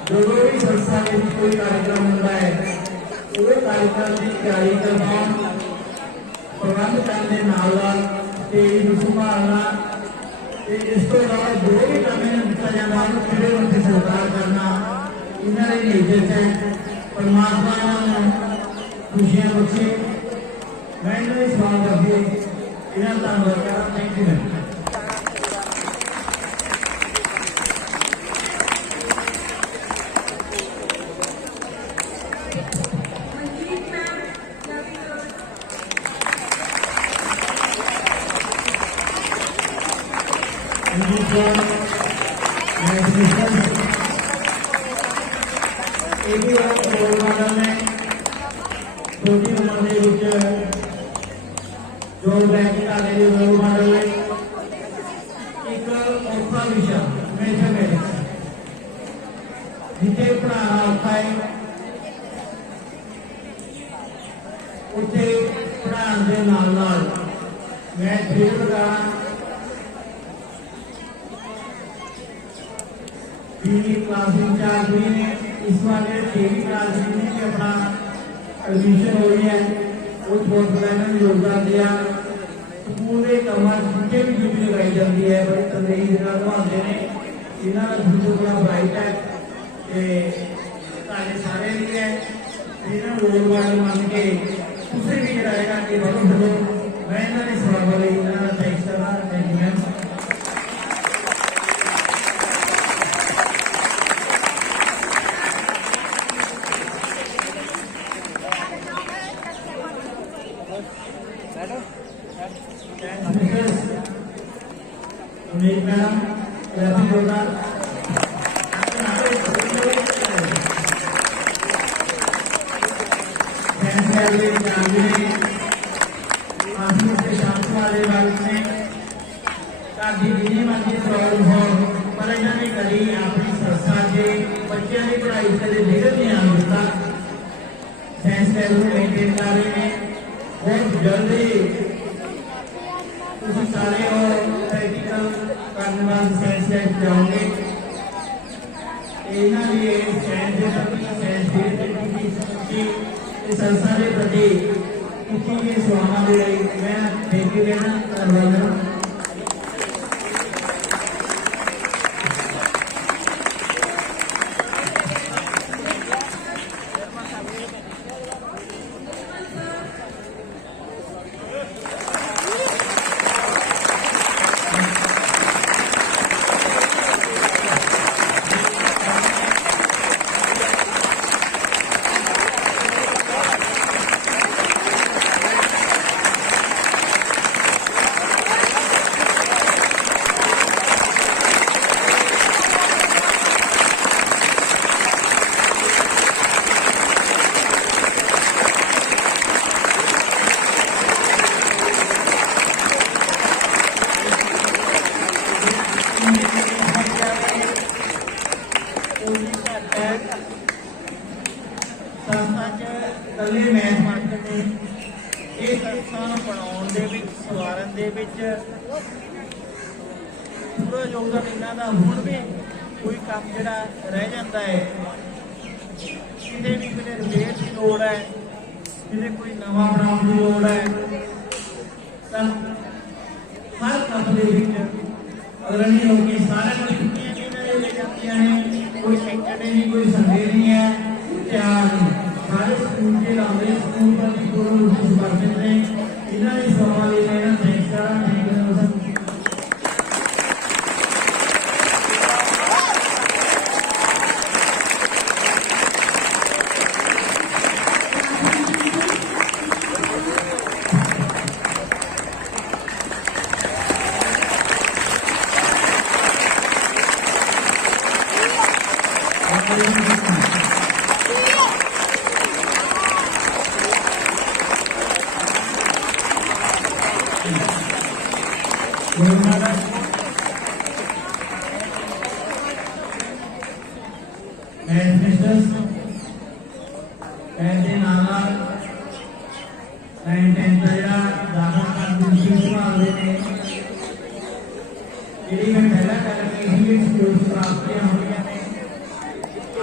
जो भी संस्था में कोई कार्यक्रम होता है, वो कार्यक्रम की तैयारी करना, प्रबंध करने स्टेज संभालना, इसको अलावा जो भी काम दिता जाता है पूरे उनकी स्वीकार करना, इन्होंने नेचर से परमात्मा खुशियां बख्शे। मैं इन्होंने सवाल करके इन्होंने धन्यवाद करा। Thank you ma'am. ਇਹ ਵੀ ਰੋਲ ਮਾਡਲ ਨੇ। ਛੋਟੀ ਉਮਰ ਦੇ ਵਿੱਚ ਜੋ ਬੈਂਕ ਘਾਲੇ ਦੇ ਰੋਲ ਮਾਡਲ ਨੇ। ਇੱਕ ਔਖਾ ਵਿਸ਼ਾ ਮੈਥਮੈਟਿਕਸ, ਜਿੱਥੇ ਪੜ੍ਹਾਉਣਾ ਔਖਾ ਹੈ ਉੱਥੇ ਪੜ੍ਹਾਉਣ ਦੇ ਨਾਲ ਮੈਂ ਫਿਰ ਲਗਾਉਣਾ भी क्लास इंचार्ज भी ने इस बार 6वीं क्लास में भी अपना एडमिशन हो रही है। उस बहुत बड़ा योगदान दिया। स्कूल के कमां जितने भी ड्यूटी लगाई जाती है बड़ी तंदरी निभाते हैं। इन्हों का फ्यूचर बड़ा ब्राइट है तो सारे लिए है। इन्होंने रोल मॉडल मान के दूसरे भी रहेगा कि बहुत चलो मैं इन्होंने सवाल वाले इन्होंने थैंक्स करना। Thank you ma'am. मैडम पर इन्होंने कभी अपनी संस्था के बच्चों की पढ़ाई कभी बिगड़ नहीं आने दिता। साइंस लैब मेनटेन कर रहे हैं। बहुत जल्दी तुम सारे और प्रैक्टिकल करने वाले साइंस लैब जाओगे। इन्होंने लिए साइंस के प्रति साइंस की संस्था के प्रति की सेवावां दे रही मैं थैंक यू कहना धन्यवाद। पूरा योगदान इन्हों का हुण भी कोई काम जरा रह जाता है कितने भी कितने रिपेयर की लोड़ है कितने कोई नवा बनाने की लोड़ है हर काम के अग्रणी होकर सारे को छुट्टियां भी ले जाती हैं। कोई सैटरडे नहीं कोई संडे नहीं है त्यार सारे स्कूल के लाते स्कूल पर भी पूरा रूप करते हैं। इन्होंने सवाल लेना थैंक्स करा।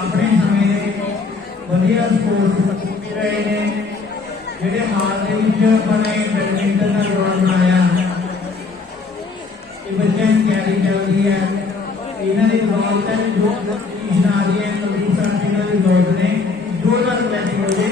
अपने समय वधिया स्पोर्ट्स भी रहे हैं जेडे हाल अपने बैडमिंटन का ग्राउंड बनाया बच्चों की तैयारी चल रही है। इन्होंने दौलत है जो चीज आ रही है कुलदीप सर जी की दौलत ने जोरदार बैटिंग हो गई।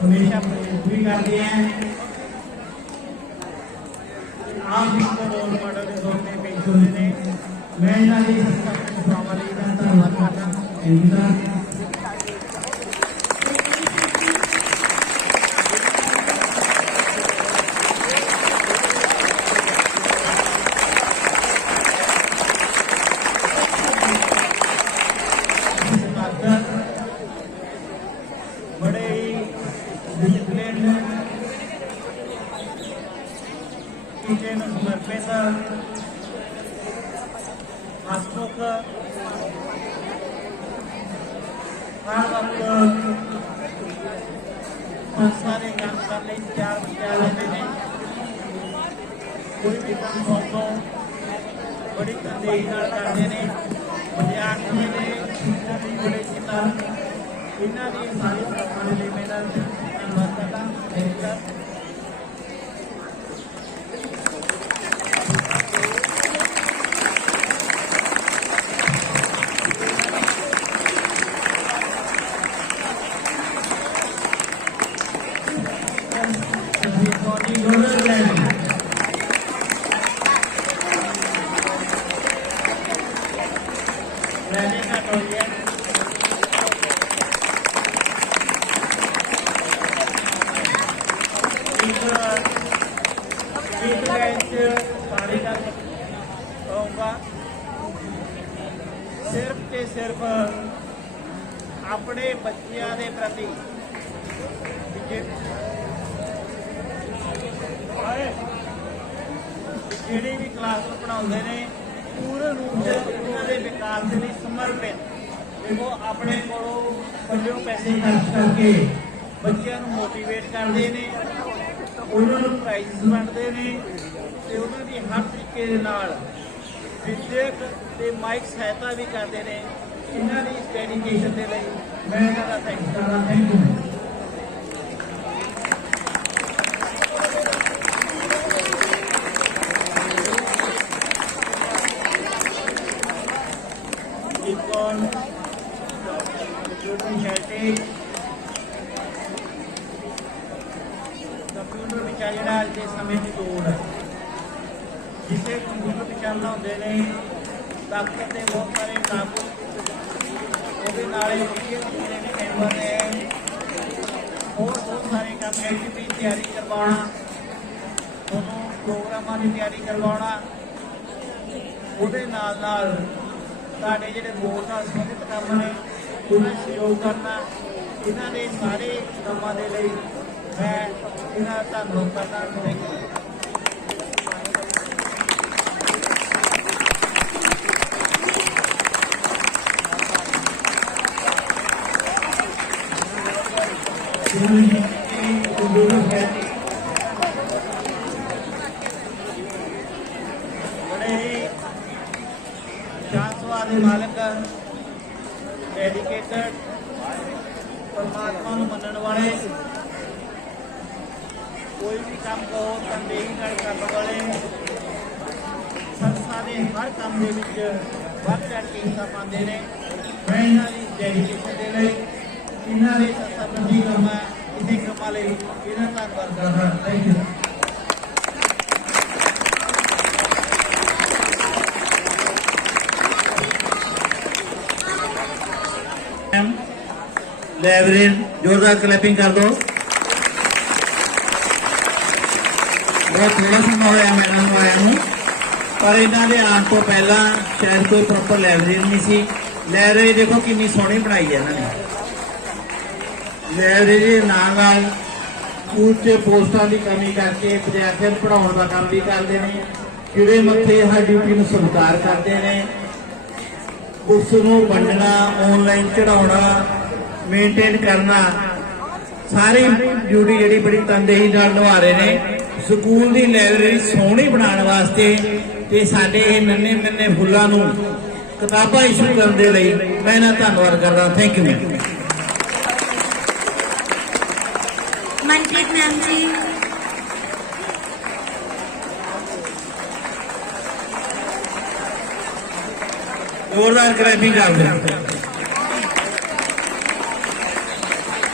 हमेशा प्रयत्न भी करते हैं। ਆਪ ਜੀ को रोल मॉडल के तौर पे पेश हो रहे हैं। मैं इन्हां दी सभावां लई धन्नवाद करदा। Thank you sir. बड़े ही डिसिप्लिन टीचे में समर्पित हसमुख हर वक्त संस्था के काम करने तैयार रहते हैं। कोई भी काम सौंपो बड़ी तंदेही करते हैं। विद्यार्थियों ने शिक्षक भी बड़े चिंता इन्हों की सारी संस्थाओं लिए मेरा धन्यवाद करता। Thank you. सिर्फ ते सिर्फ अपने बच्चों के प्रति जिहड़ी भी क्लास पढ़ाते हैं पूरे रूप से उन्होंने विकास के लिए समर्पित देखो अपने को पल्लियों पैसे खर्च करके बच्चों को मोटिवेट करते हैं, उन्होंने प्राइज वंडते हैं तो उन्होंने हर तरीके के नाल विद्यक ते माइक सहायता भी करते हैं। इन्हों की इस डेडिकेशन के लिए मैं इन्होंने थैंक्स करना। Thank you. कंप्यूटर पिछा जो अज के समय की दौड़ है जिसे कंप्यूटर पिछा बनाते हैं दफ्तर के बहुत सारे काबू मैंबर है और बहुत सारे काम एक्टिविटी तैयारी करवाना दोनों प्रोग्रामों की तैयारी करवाना ਉਹਦੇ ਨਾਲ ਸਾਡੇ ਜਿਹੜੇ ਬੋਰਡ ਨਾਲ ਸੰਬੰਧਿਤ ਕੰਮ ਨੇ ਉਹਨਾਂ ਸਹਿਯੋਗ ਕਰਨਾ ਇਹਨਾਂ ਦੇ ਸਾਰੇ ਕੰਮਾਂ ਦੇ ਲਈ ਮੈਂ ਇਹਨਾਂ ਦਾ ਧੰਨਵਾਦ ਕਰਦਾ। Thank you. बड़े ही शांतवा के मालिक डेडिकेटेड परमात्मा को मनण वाले कोई भी काम को तनदेही करने वाले संस्था के हर काम के बढ़ चढ़ के हिस्सा पाते हैं। मैं इन्हों की डेडिकेशन के लिए इन्हों ने संस्था प्रति काम है इसे कामों लिए इन्हों धन्यवाद करना। Thank you. लाइब्रेरियन जोरदार क्लैपिंग कर दो। बहुत थोड़ा समय होया मैडम आया पर इन्हों के आने तो पहला शायद कोई प्रॉपर लाइब्रेरी नहीं सी। लाइब्रेरी देखो कितनी सोहनी बनाई है इन्होंने। लाइब्रेरी नाल स्कूल च पोस्टां की कमी करके विद्यार्थियों को पढ़ाने का काम भी करते हैं। कीड़े मत्थे हर ड्यूटी में स्वीकार करते हैं। उसनों वंडना ऑनलाइन चढ़ाना मेनटेन करना सारी ड्यूटी जी बड़ी तनदेही निभा रहे हैं। स्कूल की लाइब्रेरी सोहनी बनाने वास्ते ते साडे नन्हे नन्हे फुल्लां नूं किताबां इशू करने के लिए मैं इन्हां दा धन्नवाद करदा। Thank you. Manpreet ma'am ji. जोरदार क्लैपिंग कर दो।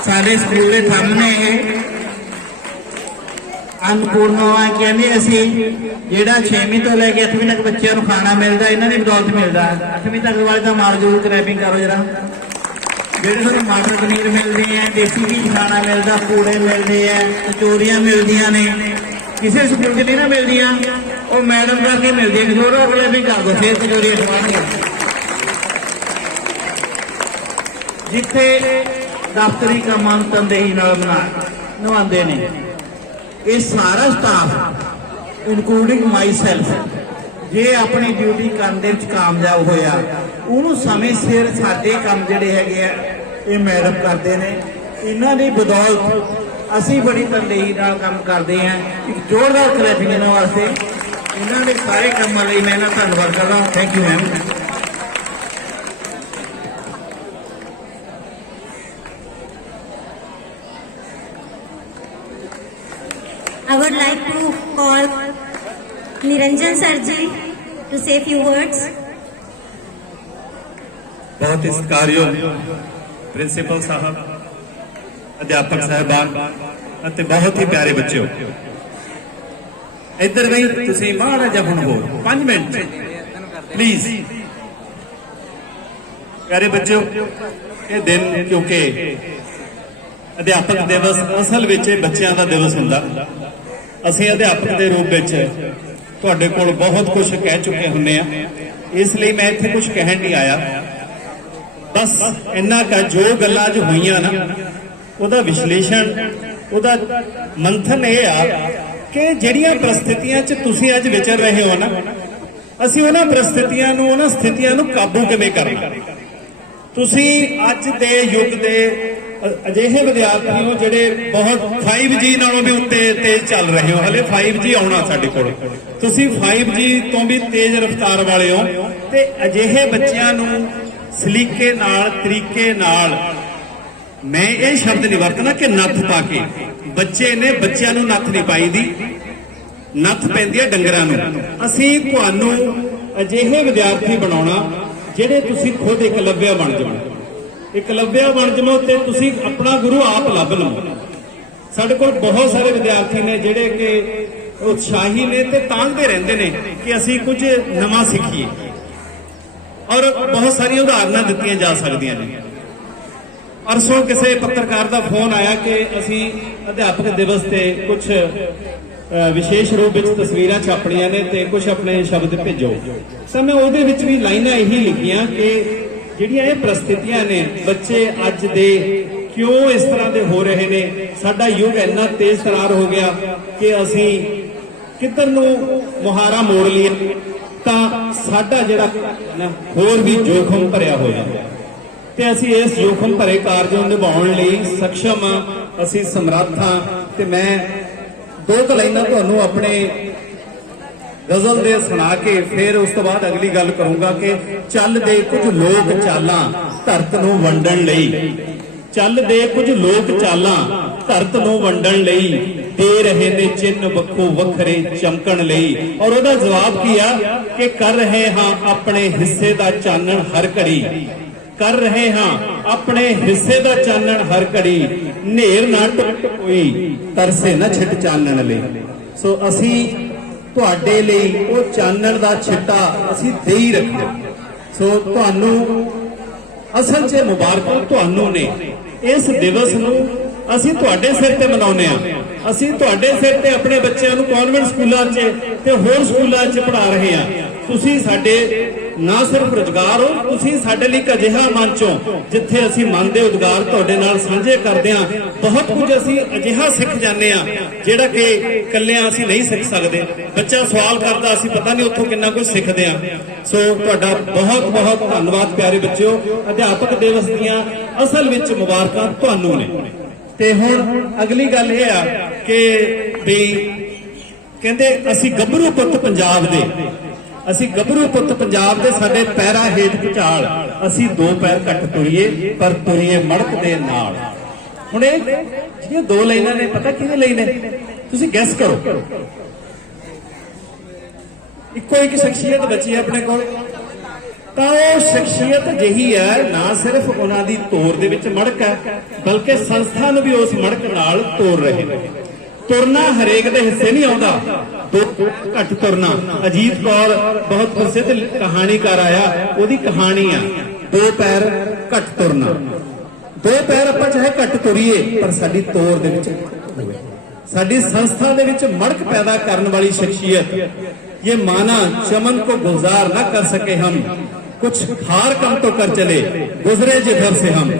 सारे स्कूल के सामने है अन्नपूर्णा कहने असी ਜਿਹੜਾ 6ਵੀਂ ਤੋਂ ਲੈ ਕੇ 8ਵੀਂ तक ਬੱਚਿਆਂ ਨੂੰ ਖਾਣਾ ਮਿਲਦਾ ਇਹਨਾਂ ਦੀ ਬਦੌਲਤ ਮਿਲਦਾ। 8ਵੀਂ तक ਵਾਲੇ ਤਾਂ ਮਾਰ ਜ਼ਰੂਰ ਕ੍ਰੈਪਿੰਗ ਕਰੋ ਜਰਾ। ਜਿਹੜੇ ਤੁਹਾਨੂੰ ਮਟਰ ਪਨੀਰ ਮਿਲਦੇ ਆ, ਦੇਸੀ ਘੀ ਖਾਣਾ ਮਿਲਦਾ, ਪੂੜੇ ਮਿਲਦੇ ਆ, ਕਚੋਰੀਆਂ ਮਿਲਦੀਆਂ ਨੇ, ਕਿਸੇ ਸਕੂਲ 'ਚ ਨਹੀਂ ਨਾ ਮਿਲਦੀਆਂ, ਉਹ ਮੈਡਮ ਕਰਕੇ ਮਿਲਦੀਆਂ। ਜ਼ਰੂਰ ਕ੍ਰੈਪਿੰਗ ਕਰ ਦੋ, ਫਿਰ ਕਚੋਰੀਆਂ ਖਵਾਉਣਗੇ। ਜਿੱਥੇ ਦਫ਼ਤਰੀ ਕੰਮਾਂ ਨੂੰ ਤਨਦੇਹੀ ਨਾਲ ਨਿਭਾਉਂਦੇ ਨੇ ਇਹ ਸਾਰਾ ਸਟਾਫ ਇਨਕਲੂਡਿੰਗ ਮਾਈ ਸੈਲਫ, ਜੇ ਆਪਣੀ ਡਿਊਟੀ ਕਰਨ ਦੇ ਵਿੱਚ ਕਾਮਯਾਬ ਹੋਇਆ, ਉਹਨੂੰ ਸਮੇਂ ਸਿਰ ਸਾਡੇ ਕੰਮ ਜਿਹੜੇ ਹੈਗੇ ਆ ਇਹ ਮੈਡਮ ਕਰਦੇ ਨੇ। ਇਹਨਾਂ ਦੀ ਬਦੌਲਤ ਅਸੀਂ ਬੜੀ ਤਨਦੇਹੀ ਨਾਲ ਕੰਮ ਕਰਦੇ ਹਾਂ। ਇੱਕ ਜ਼ੋਰਦਾਰ ਕਲੈਪਿੰਗ ਇਹਨਾਂ ਵਾਸਤੇ। ਇਹਨਾਂ ਦੇ ਸਾਰੇ ਕੰਮਾਂ ਲਈ ਮੈਂ ਇਹਨਾਂ ਦਾ ਧੰਨਵਾਦ ਕਰਦਾ। Thank you ma'am. I would like to call Niranjan Sir ji to say few words. बहुत ही सत्कारयोग प्रिंसीपल साहब, अध्यापक साहबान ਅਤੇ बहुत ही प्यारे बच्चों, इधर नहीं तुसी माड़ा जिहा हुण हो 5 मिनट प्लीज। प्यारे बच्चों, ये दिन क्योंकि अध्यापक दिवस असल विच बच्चों का दिवस हुंदा, ਅਸੀਂ ਅਧਿਆਪਕ ਦੇ ਰੂਪ ਵਿੱਚ ਤੁਹਾਡੇ ਕੋਲ ਬਹੁਤ ਕੁਝ ਕਹਿ ਚੁੱਕੇ ਹੁੰਨੇ ਆ, ਇਸ ਲਈ ਮੈਂ ਇੱਥੇ ਕੁਝ ਕਹਿਣ ਨਹੀਂ ਆਇਆ। ਬਸ ਇੰਨਾ ਕਾ ਜੋ ਗੱਲਾਂ ਜੋ ਹੋਈਆਂ ਨਾ ਉਹਦਾ ਵਿਸ਼ਲੇਸ਼ਣ, ਉਹਦਾ ਮੰਥਨ ਇਹ ਆ ਕਿ ਜਿਹੜੀਆਂ ਪ੍ਰਸਥਿਤੀਆਂ 'ਚ ਤੁਸੀਂ ਅੱਜ ਵਿਚਰ ਰਹੇ ਹੋ ਨਾ, ਅਸੀਂ ਉਹਨਾਂ ਪ੍ਰਸਥਿਤੀਆਂ ਨੂੰ, ਉਹਨਾਂ ਸਥਿਤੀਆਂ ਨੂੰ ਕਾਬੂ ਕਿਵੇਂ ਕਰਨਾ। ਤੁਸੀਂ ਅੱਜ ਦੇ ਯੁੱਗ ਦੇ ਅਜਿਹੇ ਵਿਦਿਆਰਥੀ ਹੋ ਜਿਹੜੇ ਬਹੁਤ 5G ਨਾਲੋਂ ਵੀ ਉੱਤੇ ਤੇਜ਼ ਚੱਲ ਰਹੇ ਹੋ। ਹਲੇ 5G ਆਉਣਾ ਸਾਡੇ ਕੋਲ, ਤੁਸੀਂ 5G ਤੋਂ ਵੀ ਤੇਜ਼ ਰਫ਼ਤਾਰ ਵਾਲੇ ਹੋ। ਤੇ ਅਜਿਹੇ ਬੱਚਿਆਂ ਨੂੰ ਸਲੀਕੇ ਨਾਲ, ਤਰੀਕੇ ਨਾਲ, ਮੈਂ ਇਹ ਸ਼ਬਦ ਨਹੀਂ ਵਰਤਣਾ ਕਿ ਨੱਥ ਪਾ ਕੇ, ਬੱਚੇ ਨੇ, ਬੱਚਿਆਂ ਨੂੰ ਨੱਥ ਨਹੀਂ ਪਾਈਦੀ, ਨੱਥ ਪੈਂਦੀ ਹੈ ਡੰਗਰਾਂ ਨੂੰ। ਅਸੀਂ ਤੁਹਾਨੂੰ ਅਜਿਹੇ ਵਿਦਿਆਰਥੀ ਬਣਾਉਣਾ ਜਿਹੜੇ ਤੁਸੀਂ ਖੁਦ ਇਕਲਵਿਆ ਬਣ ਜਾਓ। ਇਕਲਵਿਆ ਬਣ ਜਾਓ ਤੇ ਤੁਸੀਂ ਆਪਣਾ ਗੁਰੂ ਆਪ ਲੱਭ ਲਓ। ਸਾਡੇ ਕੋਲ ਬਹੁਤ ਸਾਰੇ ਵਿਦਿਆਰਥੀ ਨੇ ਜਿਹੜੇ ਕਿ ਉਤਸ਼ਾਹੀ ਨੇ ਤੇ ਤਾਂਘਦੇ ਰਹਿੰਦੇ ਨੇ ਕਿ ਅਸੀਂ ਕੁਝ ਨਵਾਂ ਸਿੱਖੀਏ, ਔਰ ਬਹੁਤ ਸਾਰੀਆਂ ਉਦਾਹਰਨਾਂ ਦਿੱਤੀਆਂ ਜਾ ਸਕਦੀਆਂ ਨੇ। ਅਰਸੋਂ ਕਿਸੇ ਪੱਤਰਕਾਰ ਦਾ ਫੋਨ ਆਇਆ ਕਿ ਅਸੀਂ ਅਧਿਆਪਕ ਦਿਵਸ ਤੇ ਕੁਝ ਵਿਸ਼ੇਸ਼ ਰੂਪ ਵਿੱਚ ਤਸਵੀਰਾਂ ਛਾਪਣੀਆਂ ਨੇ ਤੇ ਕੁਝ ਆਪਣੇ ਸ਼ਬਦ ਭੇਜੋ। ਤਾਂ ਮੈਂ ਉਹਦੇ ਵਿੱਚ ਵੀ ਲਾਈਨਾਂ ਇਹੀ ਲਿਖੀਆਂ ਕਿ ਜਿਹੜੀਆਂ ਇਹ ਪ੍ਰਸਥਿਤੀਆਂ ਨੇ, ਬੱਚੇ ਅੱਜ ਦੇ ਕਿਉਂ ਇਸ ਤਰ੍ਹਾਂ ਦੇ ਹੋ ਰਹੇ ਨੇ, ਸਾਡਾ ਯੁੱਗ ਇੰਨਾ ਤੇਜ਼ ਤਰਾਰ ਹੋ ਗਿਆ ਕਿ ਅਸੀਂ ਕਿੱਧਰ ਨੂੰ ਮੁਹਾਰਾ ਮੋੜ ਲਈਏ ਤਾਂ ਸਾਡਾ ਜਿਹੜਾ ਨਾ ਹੋਰ ਵੀ ਜੋਖਮ ਭਰਿਆ ਹੋ ਜਾਂਦਾ ਤੇ ਅਸੀਂ ਇਸ ਜੋਖਮ ਭਰੇ ਕਾਰਜ ਨੂੰ ਨਿਭਾਉਣ ਲਈ ਸક્ષਮ ਹਾਂ, ਅਸੀਂ ਸਮਰੱਥ ਹਾਂ। ਤੇ ਮੈਂ ਦੋ ਲਾਈਨਾਂ ਤੁਹਾਨੂੰ ਆਪਣੇ ਗਜ਼ਲ ਦੇ ਸੁਣਾ ਕੇ ਫਿਰ ਉਸ ਤੋਂ ਬਾਅਦ ਅਗਲੀ ਗੱਲ ਕਰੂੰਗਾ ਕਿ ਚੱਲਦੇ ਕੁਝ ਲੋਕ ਚਾਲਾਂ ਧਰਤ ਨੂੰ ਵੰਡਣ ਲਈ, ਚੱਲਦੇ ਕੁਝ ਲੋਕ ਚਾਲਾਂ ਧਰਤ ਨੂੰ ਵੰਡਣ ਲਈ, ਦੇ ਰਹੇ ਨੇ ਚਿੰਨ ਵੱਖੋ ਵੱਖਰੇ ਚਮਕਣ ਲਈ। ਔਰ ਉਹਦਾ ਜਵਾਬ ਕੀ ਆ ਕਿ ਕਰ ਰਹੇ ਹਾਂ ਆਪਣੇ ਹਿੱਸੇ ਦਾ ਚਾਨਣ ਹਰ ਘੜੀ, ਕਰ ਰਹੇ ਹਾਂ ਆਪਣੇ ਹਿੱਸੇ ਦਾ ਚਾਨਣ ਹਰ ਘੜੀ, ਨੇਰ ਨਾ ਟੁੱਟ ਕੋਈ ਤਰਸੇ ਨਾ ਛਿਟ ਚਾਨਣ ਲਈ। ਸੋ ਅਸੀਂ ਤੁਹਾਡੇ ਲਈ ਉਹ ਚਾਨਣ ਦਾ ਛਿੱਟਾ ਅਸੀਂ ਦੇ ਹੀ ਰੱਖਿਆ। ਸੋ ਤੁਹਾਨੂੰ ਅਸਲ 'ਚ ਮੁਬਾਰਕਾਂ ਤੁਹਾਨੂੰ ਨੇ। ਇਸ ਦਿਵਸ ਨੂੰ ਅਸੀਂ ਤੁਹਾਡੇ ਸਿਰ ਤੇ ਮਨਾਉਂਦੇ ਆ। ਅਸੀਂ ਤੁਹਾਡੇ ਸਿਰ ਤੇ ਆਪਣੇ ਬੱਚਿਆਂ ਨੂੰ ਕਨਵੈਂਟ ਸਕੂਲਾਂ 'ਚ ਤੇ ਹੋਰ ਸਕੂਲਾਂ 'ਚ ਪੜ੍ਹਾ ਰਹੇ ਆ। ਤੁਸੀਂ ਸਾਡੇ ਨਾ ਸਿਰਫ ਰੁਜ਼ਗਾਰ ਹੋ, ਤੁਸੀਂ ਸਾਡੇ ਲਈ ਇੱਕ ਅਜਿਹਾ ਮੰਚ ਹੋ ਜਿੱਥੇ ਅਸੀਂ ਮਨ ਦੇ ਉਦਗਾਰ ਤੁਹਾਡੇ ਨਾਲ ਸਾਂਝੇ ਕਰਦੇ ਆ। ਬਹੁਤ ਕੁਝ ਅਸੀਂ ਅਜਿਹਾ ਸਿੱਖ ਜਾਂਦੇ ਆ ਜਿਹੜਾ ਕਿ ਇਕੱਲਿਆਂ ਅਸੀਂ ਨਹੀਂ ਸਿੱਖ ਸਕਦੇ। ਬੱਚਾ ਸਵਾਲ ਕਰਦਾ, ਅਸੀਂ ਪਤਾ ਨਹੀਂ ਉੱਥੋਂ ਕਿੰਨਾ ਕੁਝ ਸਿੱਖਦੇ ਆ। ਸੋ ਤੁਹਾਡਾ ਬਹੁਤ ਬਹੁਤ ਧੰਨਵਾਦ ਪਿਆਰੇ ਬੱਚਿਓ। ਅਧਿਆਪਕ ਦਿਵਸ ਦੀਆਂ ਅਸਲ ਵਿੱਚ ਮੁਬਾਰਕਾਂ ਤੁਹਾਨੂੰ ਨੇ। ਤੇ ਹੁਣ ਅਗਲੀ ਗੱਲ ਇਹ ਆ ਕਿ ਵੀ ਕਹਿੰਦੇ ਅਸੀਂ ਗੱਭਰੂ ਪੁੱਤ ਪੰਜਾਬ ਦੇ, ਅਸੀਂ ਗੱਭਰੂ ਪੁੱਤ ਪੰਜਾਬ ਦੇ, ਸਾਡੇ ਪੈਰਾਂ ਹੇਠ ਭੁਚਾਲ, ਅਸੀਂ ਦੋ ਪੈਰ ਘੱਟ ਤੁਰੀਏ ਪਰ ਤੁਰੀਏ ਮੜਕ ਦੇ ਨਾਲ। ਹੁਣ ਇਹ ਜਿਹੜੀਆਂ ਦੋ ਲਾਈਨਾਂ ਨੇ ਪਤਾ ਕਿਹਦੇ ਲਈ ਨੇ? ਤੁਸੀਂ ਗੈਸ ਕਰੋ। ਇੱਕੋ ਇੱਕ ਸ਼ਖਸੀਅਤ ਬਚੀ ਹੈ ਆਪਣੇ ਕੋਲ, ਤਾਂ ਉਹ ਸ਼ਖਸੀਅਤ ਅਜਿਹੀ ਹੈ ਨਾ ਸਿਰਫ ਉਹਨਾਂ ਦੀ ਤੋਰ ਦੇ ਵਿੱਚ ਮੜਕ ਹੈ ਬਲਕਿ ਸੰਸਥਾ ਨੂੰ ਵੀ ਉਸ ਮੜਕ ਨਾਲ ਤੋਰ ਰਹੇ ਨੇ। ਤੁਰਨਾ ਹਰੇਕ ਦੇ ਹਿੱਸੇ ਨਹੀਂ ਆਉਂਦਾ, ਦੋ ਘੱਟ ਤੁਰਨਾ। ਅਜੀਤ ਕੌਰ ਬਹੁਤ ਪ੍ਰਸਿੱਧ ਕਹਾਣੀਕਾਰ ਆਇਆ, ਉਹਦੀ ਕਹਾਣੀ ਆ ਦੋ ਪੈਰ ਘੱਟ ਤੁਰਨਾ। ਦੋ ਪੈਰ ਆਪਾਂ ਚਾਹੇ ਘੱਟ ਤੁਰੀਏ ਪਰ ਸਾਡੀ ਤੋਰ ਦੇ ਵਿੱਚ ਹੋਵੇ। ਸਾਡੀ ਸੰਸਥਾ ਦੇ ਵਿੱਚ ਮੜਕ ਪੈਦਾ ਕਰਨ ਵਾਲੀ ਸ਼ਖਸੀਅਤ, ये माना चमन को गुजार न कर सके हम, कुछ खार कम तो कर चले गुजरे जिधर से हम।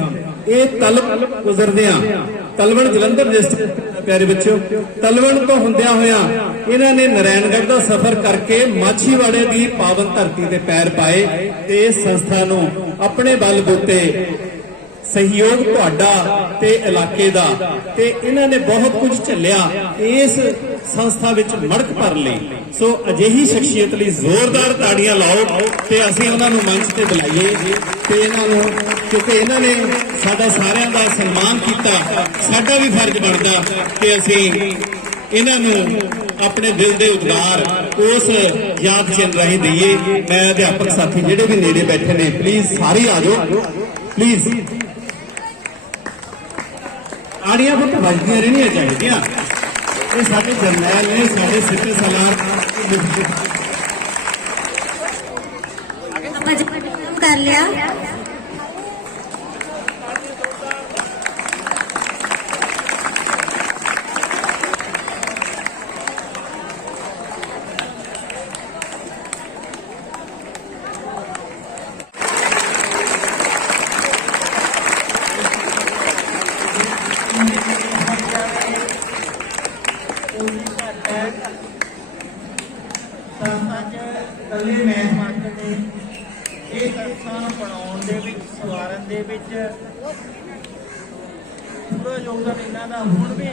ये तलब गुजरदिया तलवण जलंधर डिस्ट्रिक्ट प्यारे बच्चों, तलवण तो हुंदिया होया इन्हां ने नारायणगढ़ दा सफर करके माछीवाड़े की पावन धरती ते पैर पाए ते इस संस्था नूं अपने बलबूते सहयोग तुहाडा ते इलाके दा ते इन्हां ने बहुत कुछ झल्लिया इस संस्था विच मड़क भर लई। सो अजिही शख्सियत लई जोरदार ताड़ियां लाओ ते असीं उन्हां नूं मंच ते बुलाईए ते इन्हां नूं, क्योंकि इन्हां ने साडा सारिआं दा सन्मान कीता, साडा भी फर्ज बनदा कि असीं इन्हां नूं अपने दिल दे उद्गार उस याद चिन्ह राहीं दईए। मैं अध्यापक साथी जिहड़े भी नेड़े बैठे ने प्लीज सारे आ जाओ, प्लीज ताड़ियां पुट वजदियां रहनियां चाहिदियां। ये साडे जरनैल ने, साडे सिपह सालार कर लिया। ਕੱਲੇ ਮੈਥ ਮਾਸਟਰ ਨੇ ਇਹ ਸੰਸਥਾ ਨੂੰ ਬਣਾਉਣ ਦੇ ਵਿੱਚ, ਸਵਾਰਨ ਦੇ ਵਿੱਚ ਪੂਰਾ ਯੋਗਦਾਨ ਇਹਨਾਂ ਦਾ। ਹੁਣ ਵੀ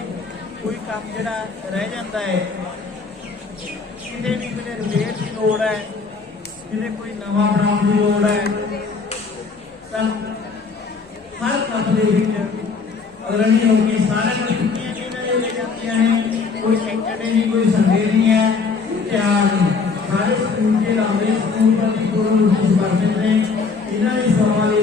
ਕੋਈ ਕੰਮ ਜਿਹੜਾ ਰਹਿ ਜਾਂਦਾ ਹੈ, ਕਿਤੇ ਵੀ ਕਿਤੇ ਰਿਪੇਅਰ ਦੀ ਲੋੜ ਹੈ, ਕਿਤੇ ਕੋਈ ਨਵਾਂ ਬਣਾਉਣ ਦੀ ਲੋੜ ਹੈ, ਤਾਂ ਹਰ ਕੰਮ ਦੇ ਵਿੱਚ ਅਗਰਣੀ ਹੋ ਕੇ ਸਾਰਿਆਂ ਨੂੰ ਛੁੱਟੀਆਂ ਕਿਹਨਾਂ ਲੈ ਜਾਂਦੀਆਂ ਨੇ, ਕੋਈ ਸੈਟਰਡੇ ਨਹੀਂ, ਕੋਈ ਸੰਡੇ ਨਹੀਂ ਹੈ, ਤਿਆਰ सारे स्कूल के लाने स्कूल पर भी पूर्ण रूप से करते हैं। इन्होंने सवाल